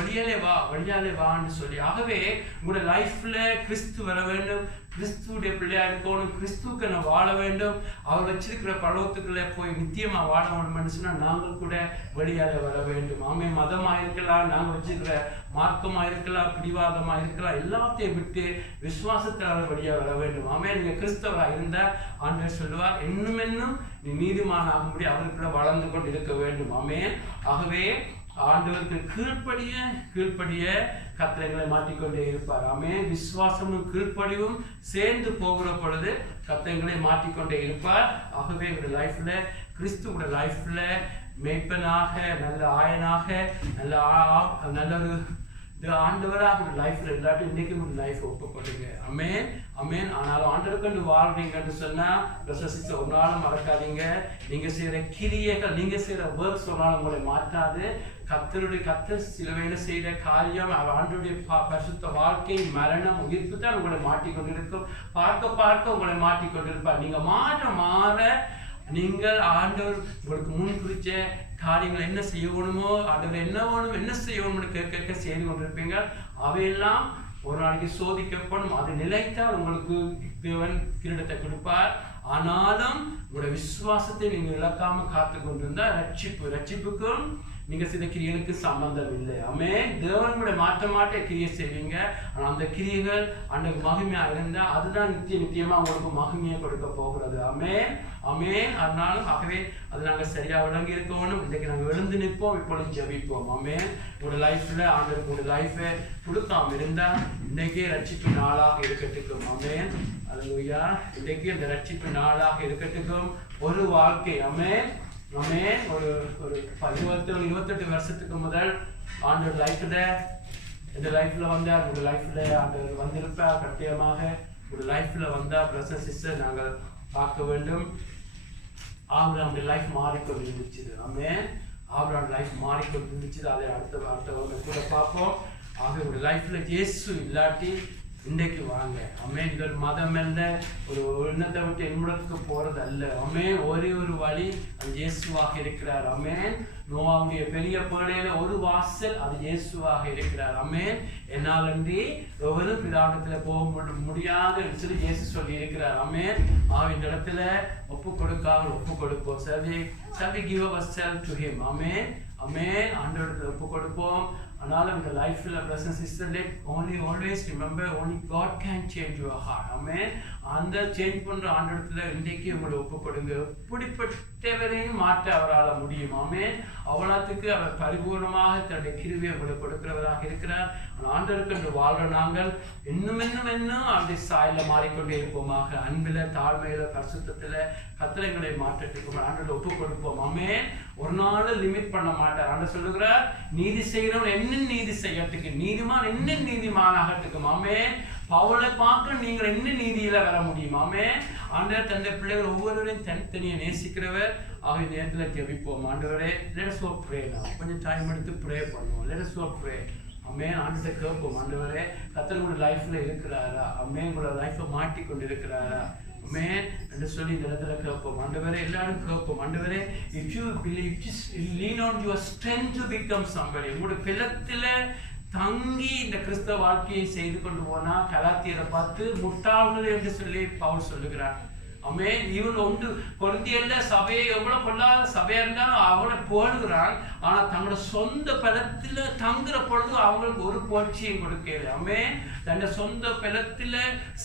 வழியாலே வான்னு சொல்லி. ஆகவே உங்களோட லைஃப்ல கிறிஸ்து வர வேண்டும், கிறிஸ்துடைய பிள்ளையா இருக்கணும், கிறிஸ்துவுக்கு நான் வாழ வேண்டும், அவர் வச்சிருக்கிற பருவத்துக்குள்ள போய் நித்தியமா வாழ வேண்டும் சொன்னா நாங்கள் கூட வெளியால வர வேண்டும். ஆமே, மதமா இருக்கலாம், நாங்கள் வச்சிருக்கிற மார்க்கமா இருக்கலாம், பிடிவாதமா இருக்கலாம், எல்லாத்தையும் விட்டு விசுவாசத்தால் வெளியே வர வேண்டும். ஆமே, நீங்க கிறிஸ்தவரா இருந்தா ஆண்டவர் சொல்லுவார், இன்னும் நீ நீதிமான் ஆகும்படி அவருக்குள்ள வளர்ந்து கொண்டு இருக்க வேண்டும். ஆமே, ஆகவே ஆண்டவருக்கு கீழ்ப்படிய கர்த்தரை மாற்றிக்கொண்டே இருப்பார். ஆமே, விசுவாசமும் கீழ்ப்படிவும் சேர்ந்து போகிற பொழுது கர்த்தரை மாற்றிக்கொண்டே இருப்பார். ஆகவே உங்களுடைய லைஃப்ல, கிறிஸ்துவோட லைஃப்ல மேய்ப்பனாக, நல்ல ஆயனாக, நல்ல ஒரு ஆண்டவராக உங்க லைஃப்ல இல்லாட்டி இன்னைக்கு உங்க லைஃப் ஒப்புக்கொள்ளுங்க. அமேன், அமேன். ஆனாலும் ஆண்டவருக்கு வாழ்றீங்கன்னு சொன்னா ஒரு நாளும் மறக்காதீங்க. நீங்க செய்யற கிரியைகள், நீங்க செய்யற ஒர்க்ஸ் ஒரு நாள் உங்களை மாற்றாது. கர்த்தர் சிலுவையில செய்த காரியம், ஆண்டவருடைய பரிசுத்த வாழ்க்கை, மரணம், உயிர்ப்பு தான் உங்களை மாட்டிக்கொண்டிருக்கும். பார்க்க உங்களை மாட்டிக்கொண்டிருப்பார். நீங்க மாற நீங்கள் ஆண்டவர் உங்களுக்கு முன் குறிச்ச காரியங்கள் என்ன செய்யணுமோ, ஆண்டவர் என்ன வேணும், என்ன செய்யணும்னு கேட்க செய்து கொண்டிருப்பீங்க. அவையெல்லாம் ஒரு நாளைக்கு சோதிக்கப்படும். அது நிலைத்தால் உங்களுக்கு தேவன் கிரீடத்தை கொடுப்பார். ஆனாலும் உங்களுடைய விசுவாசத்தை நீங்க இழக்காம காத்து கொண்டிருந்தா ரட்சிப்புக்கும் நீங்க செய்த கிரியைகளுக்கு சம்பந்தம் இல்லை. ஆமென். தேவனுடைய மாற்ற கிரியை செய்வீங்க. ஆனா அந்த கிரியைகள் அன்றைக்கு மகிமையா இருந்தா அதுதான் நித்தியமா உங்களுக்கு மகிமையை கொடுக்க போகிறது. ஆமென் ஆமென். அதனாலும் ஆகவே அது நாங்கள் சரியா விளங்கி இருக்கணும். இன்றைக்கு நாங்கள் எழுந்து நிற்போம், இப்பொழுது ஜெபிப்போம். ஆமென். உங்களோட லைஃப்ல ஆண்டவருக்கு உங்களோட லைஃபை கொடுக்காம இருந்தா இன்னைக்கே ரட்சிப்பு நாளாக இருக்கட்டுக்கும். ஆமென். அல்லேலூயா. இன்றைக்கு இந்த ரட்சிப்பு நாளாக இருக்கட்டுக்கும் ஒரு வாழ்க்கை. ஆமென் ஆமென். ஒரு 27-28 வருஷத்துக்கு முதல் ஆண்டவர் லைஃப்ல இந்த லைஃப்ல வந்தா உங்க லைஃப்ல ஆண்டவர் வந்திருப்பா. கட்டாயமாக ஒரு லைஃப்ல வந்தா பிரதர் சிஸ்டர் நாங்கள் பார்க்க வேண்டும். ஆபிரகாமுடைய லைஃப் மாறிக்கொண்டிருந்துச்சு. ஆமென். ஆபிரகாம் லைஃப் மாறிக்கொண்டிருந்துச்சு. அதை அடுத்த கூட பார்ப்போம். ஆக ஒரு லைஃப்ல இயேசு இல்லாட்டி இன்றைக்கு வாங்க. ஆமென். இது ஒரு மதம் அல்ல, ஒரு எண்ணத்தை விட்டு என்னுடத்துக்கு போறது அல்ல. ஆமென். ஒரே ஒரு வழி அது இயேசுவாக இருக்கிறார். ஆமென். நோவாவுடைய பெரிய பேழையில ஒரு வாசல் அது இயேசுவாக இருக்கிறார். ஆமென். என்னால் அன்றி எவரும் பிதாவிடத்துல போக முடியாது என்று சொல்லி இயேசு சொல்லி இருக்கிறார். ஆமென். இந்த இடத்துல ஒப்பு கொடுப்போம். Shall we give ourselves to him? ஆமென் ஆமென். ஆண்டவருக்கு ஒப்பு கொடுப்போம். ஆனாலும் இந்த லைஃப்ல brothers sister always remember only God can change your heart. ஆமென். அந்த சேஞ்ச் பண்ற ஆண்டவரத்துல இன்றைக்கு உங்களை ஒப்பு கொடுங்க. எப்படிப்பட்டவரையும் மாற்ற அவரால் முடியும். ஆமென். அவ்வளவுக்கு அவர் பரிபூர்ணமாக தன்னுடைய கிருபையை உங்களுக்கு கொடுக்கிறவராக இருக்கிறார். ஆண்டவருக்கு என்று வாழ்ற நாங்கள் இன்னும் அவருடைய சாயல மாறிக்கொண்டே இருப்போமாக. அன்பில தாழ்மையில பரிசுத்தத்துல கத்திரங்களை மாற்றத்துக்கு ஆண்டவரை ஒப்பு கொடுப்போம். ஆமென். ஒரு நாள் லிமிட் பண்ண மாட்டார். ஆண்டவர் சொல்லுகிறார், நீதி செய்கிறவன் என்ன நீதி செய்யறதுக்கு, நீதிமான் என்ன நீதிமான் ஆகட்டுக்கு. ஆமென். பவுலை பார்க்க நீங்கள் என்ன நீதியில வர முடியும். ஆமென். ஆண்டவர் தந்தை பிள்ளைகள் ஒவ்வொருவரையும் தனித்தனியை நேசிக்கிறவர். ஆக இந்த நேரத்துல ஜெபிப்போம். ஆண்டவரே, let us pray now. கொஞ்சம் டைம் எடுத்து ப்ரே பண்ணுவோம். let us pray. ஆமென். ஆண்டவரை கேட்போம். ஆண்டவரே, கர்த்தர் உங்களுடைய லைஃப்ல இருக்கிறாரா? ஆமென். உங்களோட லைஃபை மாட்டி கொண்டு இருக்கிறாரா? ஆமென் என்று சொல்லி இந்த இடத்துல கேட்போம். ஆண்டவரே, எல்லாரும் கேட்போம். ஆண்டவரே, if you believe, just lean on your strength to become somebody. உங்களுடைய பிளத்துல தங்கி இந்த கிறிஸ்தவ வாழ்க்கையை செய்து கொண்டு போனா கலாத்தியரை பார்த்து முட்டாள்கள் என்று சொல்லி பவுல் சொல்லுகிறார். ஆமென். இவன் ஒன்று கொரிந்தியர்ல சபையை எவ்வளவு கொள்ளாத சபையா இருந்தாலும் அவளை போடுகிறான். ஆனா தங்களோட சொந்த பலத்துல தங்குற பொழுது அவங்களுக்கு ஒரு புகழ்ச்சியும் கொடுக்கல. ஆமென். தன்னுடைய சொந்த பலத்துல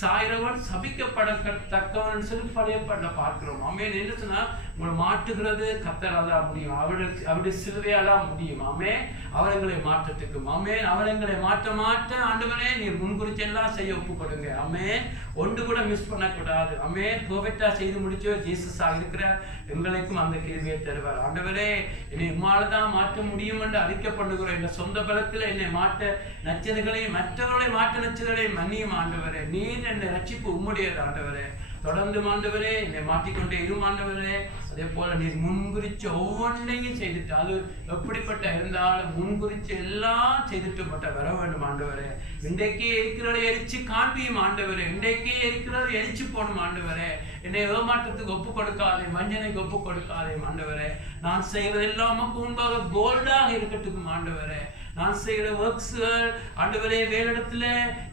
சாயிரவன் சபிக்கப்படத்தக்கவன் சொல்லி பழையப்பட பார்க்கிறோம். ஆமென். என்ன சொன்னா உங்களை மாட்டுகிறது கர்த்தரால முடியும். அவருடைய சிலுவையால முடியும். ஆமென். அவர்களை மாற்றத்துக்கும். ஆமென். அவர்களை மாற்ற ஆண்டவரே நீர் முன்குறிச்சு எல்லாம் செய்ய ஒப்பு கொடுங்க. ஆமென். ஒன்று கூட மிஸ் பண்ணக்கூடாது. ஆமென். பெர்ஃபெக்ட்டா செய்து முடிச்சவர் ஜீசஸாக இருக்கிறார். எங்களுக்கும் அந்த கிருபையை தருவார். ஆண்டவரே, என்னை உம்மால்தான் மாற்ற முடியும் என்று அறிக்கப்படுகிறோம். என் சொந்த பலத்தில் என்னை மாற்ற நச்சதுகளையும் மற்றவர்களை மாற்ற நச்சதுகளையும் மன்னியும் ஆண்டவரே. நீர் என்னை ரட்சிப்பு உம்முடையது ஆண்டவரே. தொடர்ந்து ஆண்டவரே என்னை மாற்றிக்கொண்டே இரும் ஆண்டவரே. அதே போல நீர் முன்குறிச்ச ஒவ்வொன்றையும் செய்துட்டு, அது எப்படிப்பட்ட இருந்தாலும் முன்குறிச்சு எல்லாம் செய்துட்டு மட்டும் வர வேண்டும் ஆண்டவரே. இன்றைக்கே இருக்கிறதை எரிச்சு காண்பியும் ஆண்டவரே. இன்றைக்கே இருக்கிறதை எரிச்சு போடும் ஆண்டவரே. என்னை ஏமாற்றத்துக்கு ஒப்பு கொடுக்காதே, வஞ்சனைக்கு ஒப்பு கொடுக்காதே ஆண்டவரே. நான் செய்வது எல்லாம் முன்பாக கோல்டாக இருக்கட்டும் ஆண்டவரே. நான் செய்கிற ஒர்க்ஸ்கள் ஆண்டவரே, வேலிடத்துல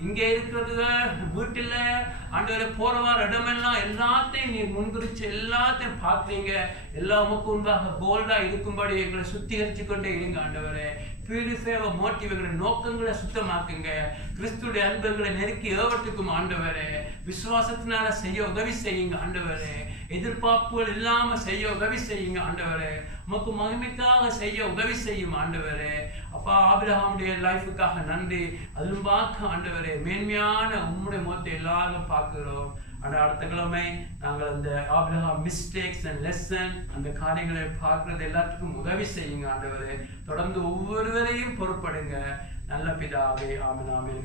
இங்கே இருக்கிறதுகள் வீட்டுல ஆண்டவரே, போறவார் இடமெல்லாம் எல்லாத்தையும் நீ முன்குறிச்சு எல்லாத்தையும் பார்க்குறீங்க. எல்லாமுக்கும் முன்பாக கோல்டா இருக்கும்படி எங்களை சுத்திகரிச்சு கொண்டே இருங்க ஆண்டவரே. பியூரிஃபை மோட்டிவ் எங்களுடைய நோக்கங்களை சுத்தமாக்குங்க. கிறிஸ்துடைய அன்புகளை நெருக்கி ஏவட்டுக்கும் ஆண்டவரே. விசுவாசத்தினால செய்ய உதவி செய்யுங்க ஆண்டவரே. எதிர்பார்ப்புகள் இல்லாம செய்ய உதவி செய்யுங்க ஆண்டவரே. உமக்கு மகிமைக்காக செய்ய உதவி செய்யும் ஆண்டவரே. அப்பா, ஆபிரகாமுடைய லைஃபுக்காக நன்றி. அதிலும் பார்க்க ஆண்டவரே, மேன்மையான உம்முடைய முகத்தை எல்லாரும் பார்க்கிறோம். ஆனால் அடுத்த கிழமை நாங்கள் அந்த ஆபிரகாம் மிஸ்டேக்ஸ் அண்ட் லெசன் அந்த காரியங்களை பார்க்கறது எல்லாத்துக்கும் உதவி செய்யுங்க ஆண்டவரே. தொடர்ந்து ஒவ்வொருவரையும் பொறுப்படுங்க. நல்ல பிதாவே. ஆமென் ஆமென்.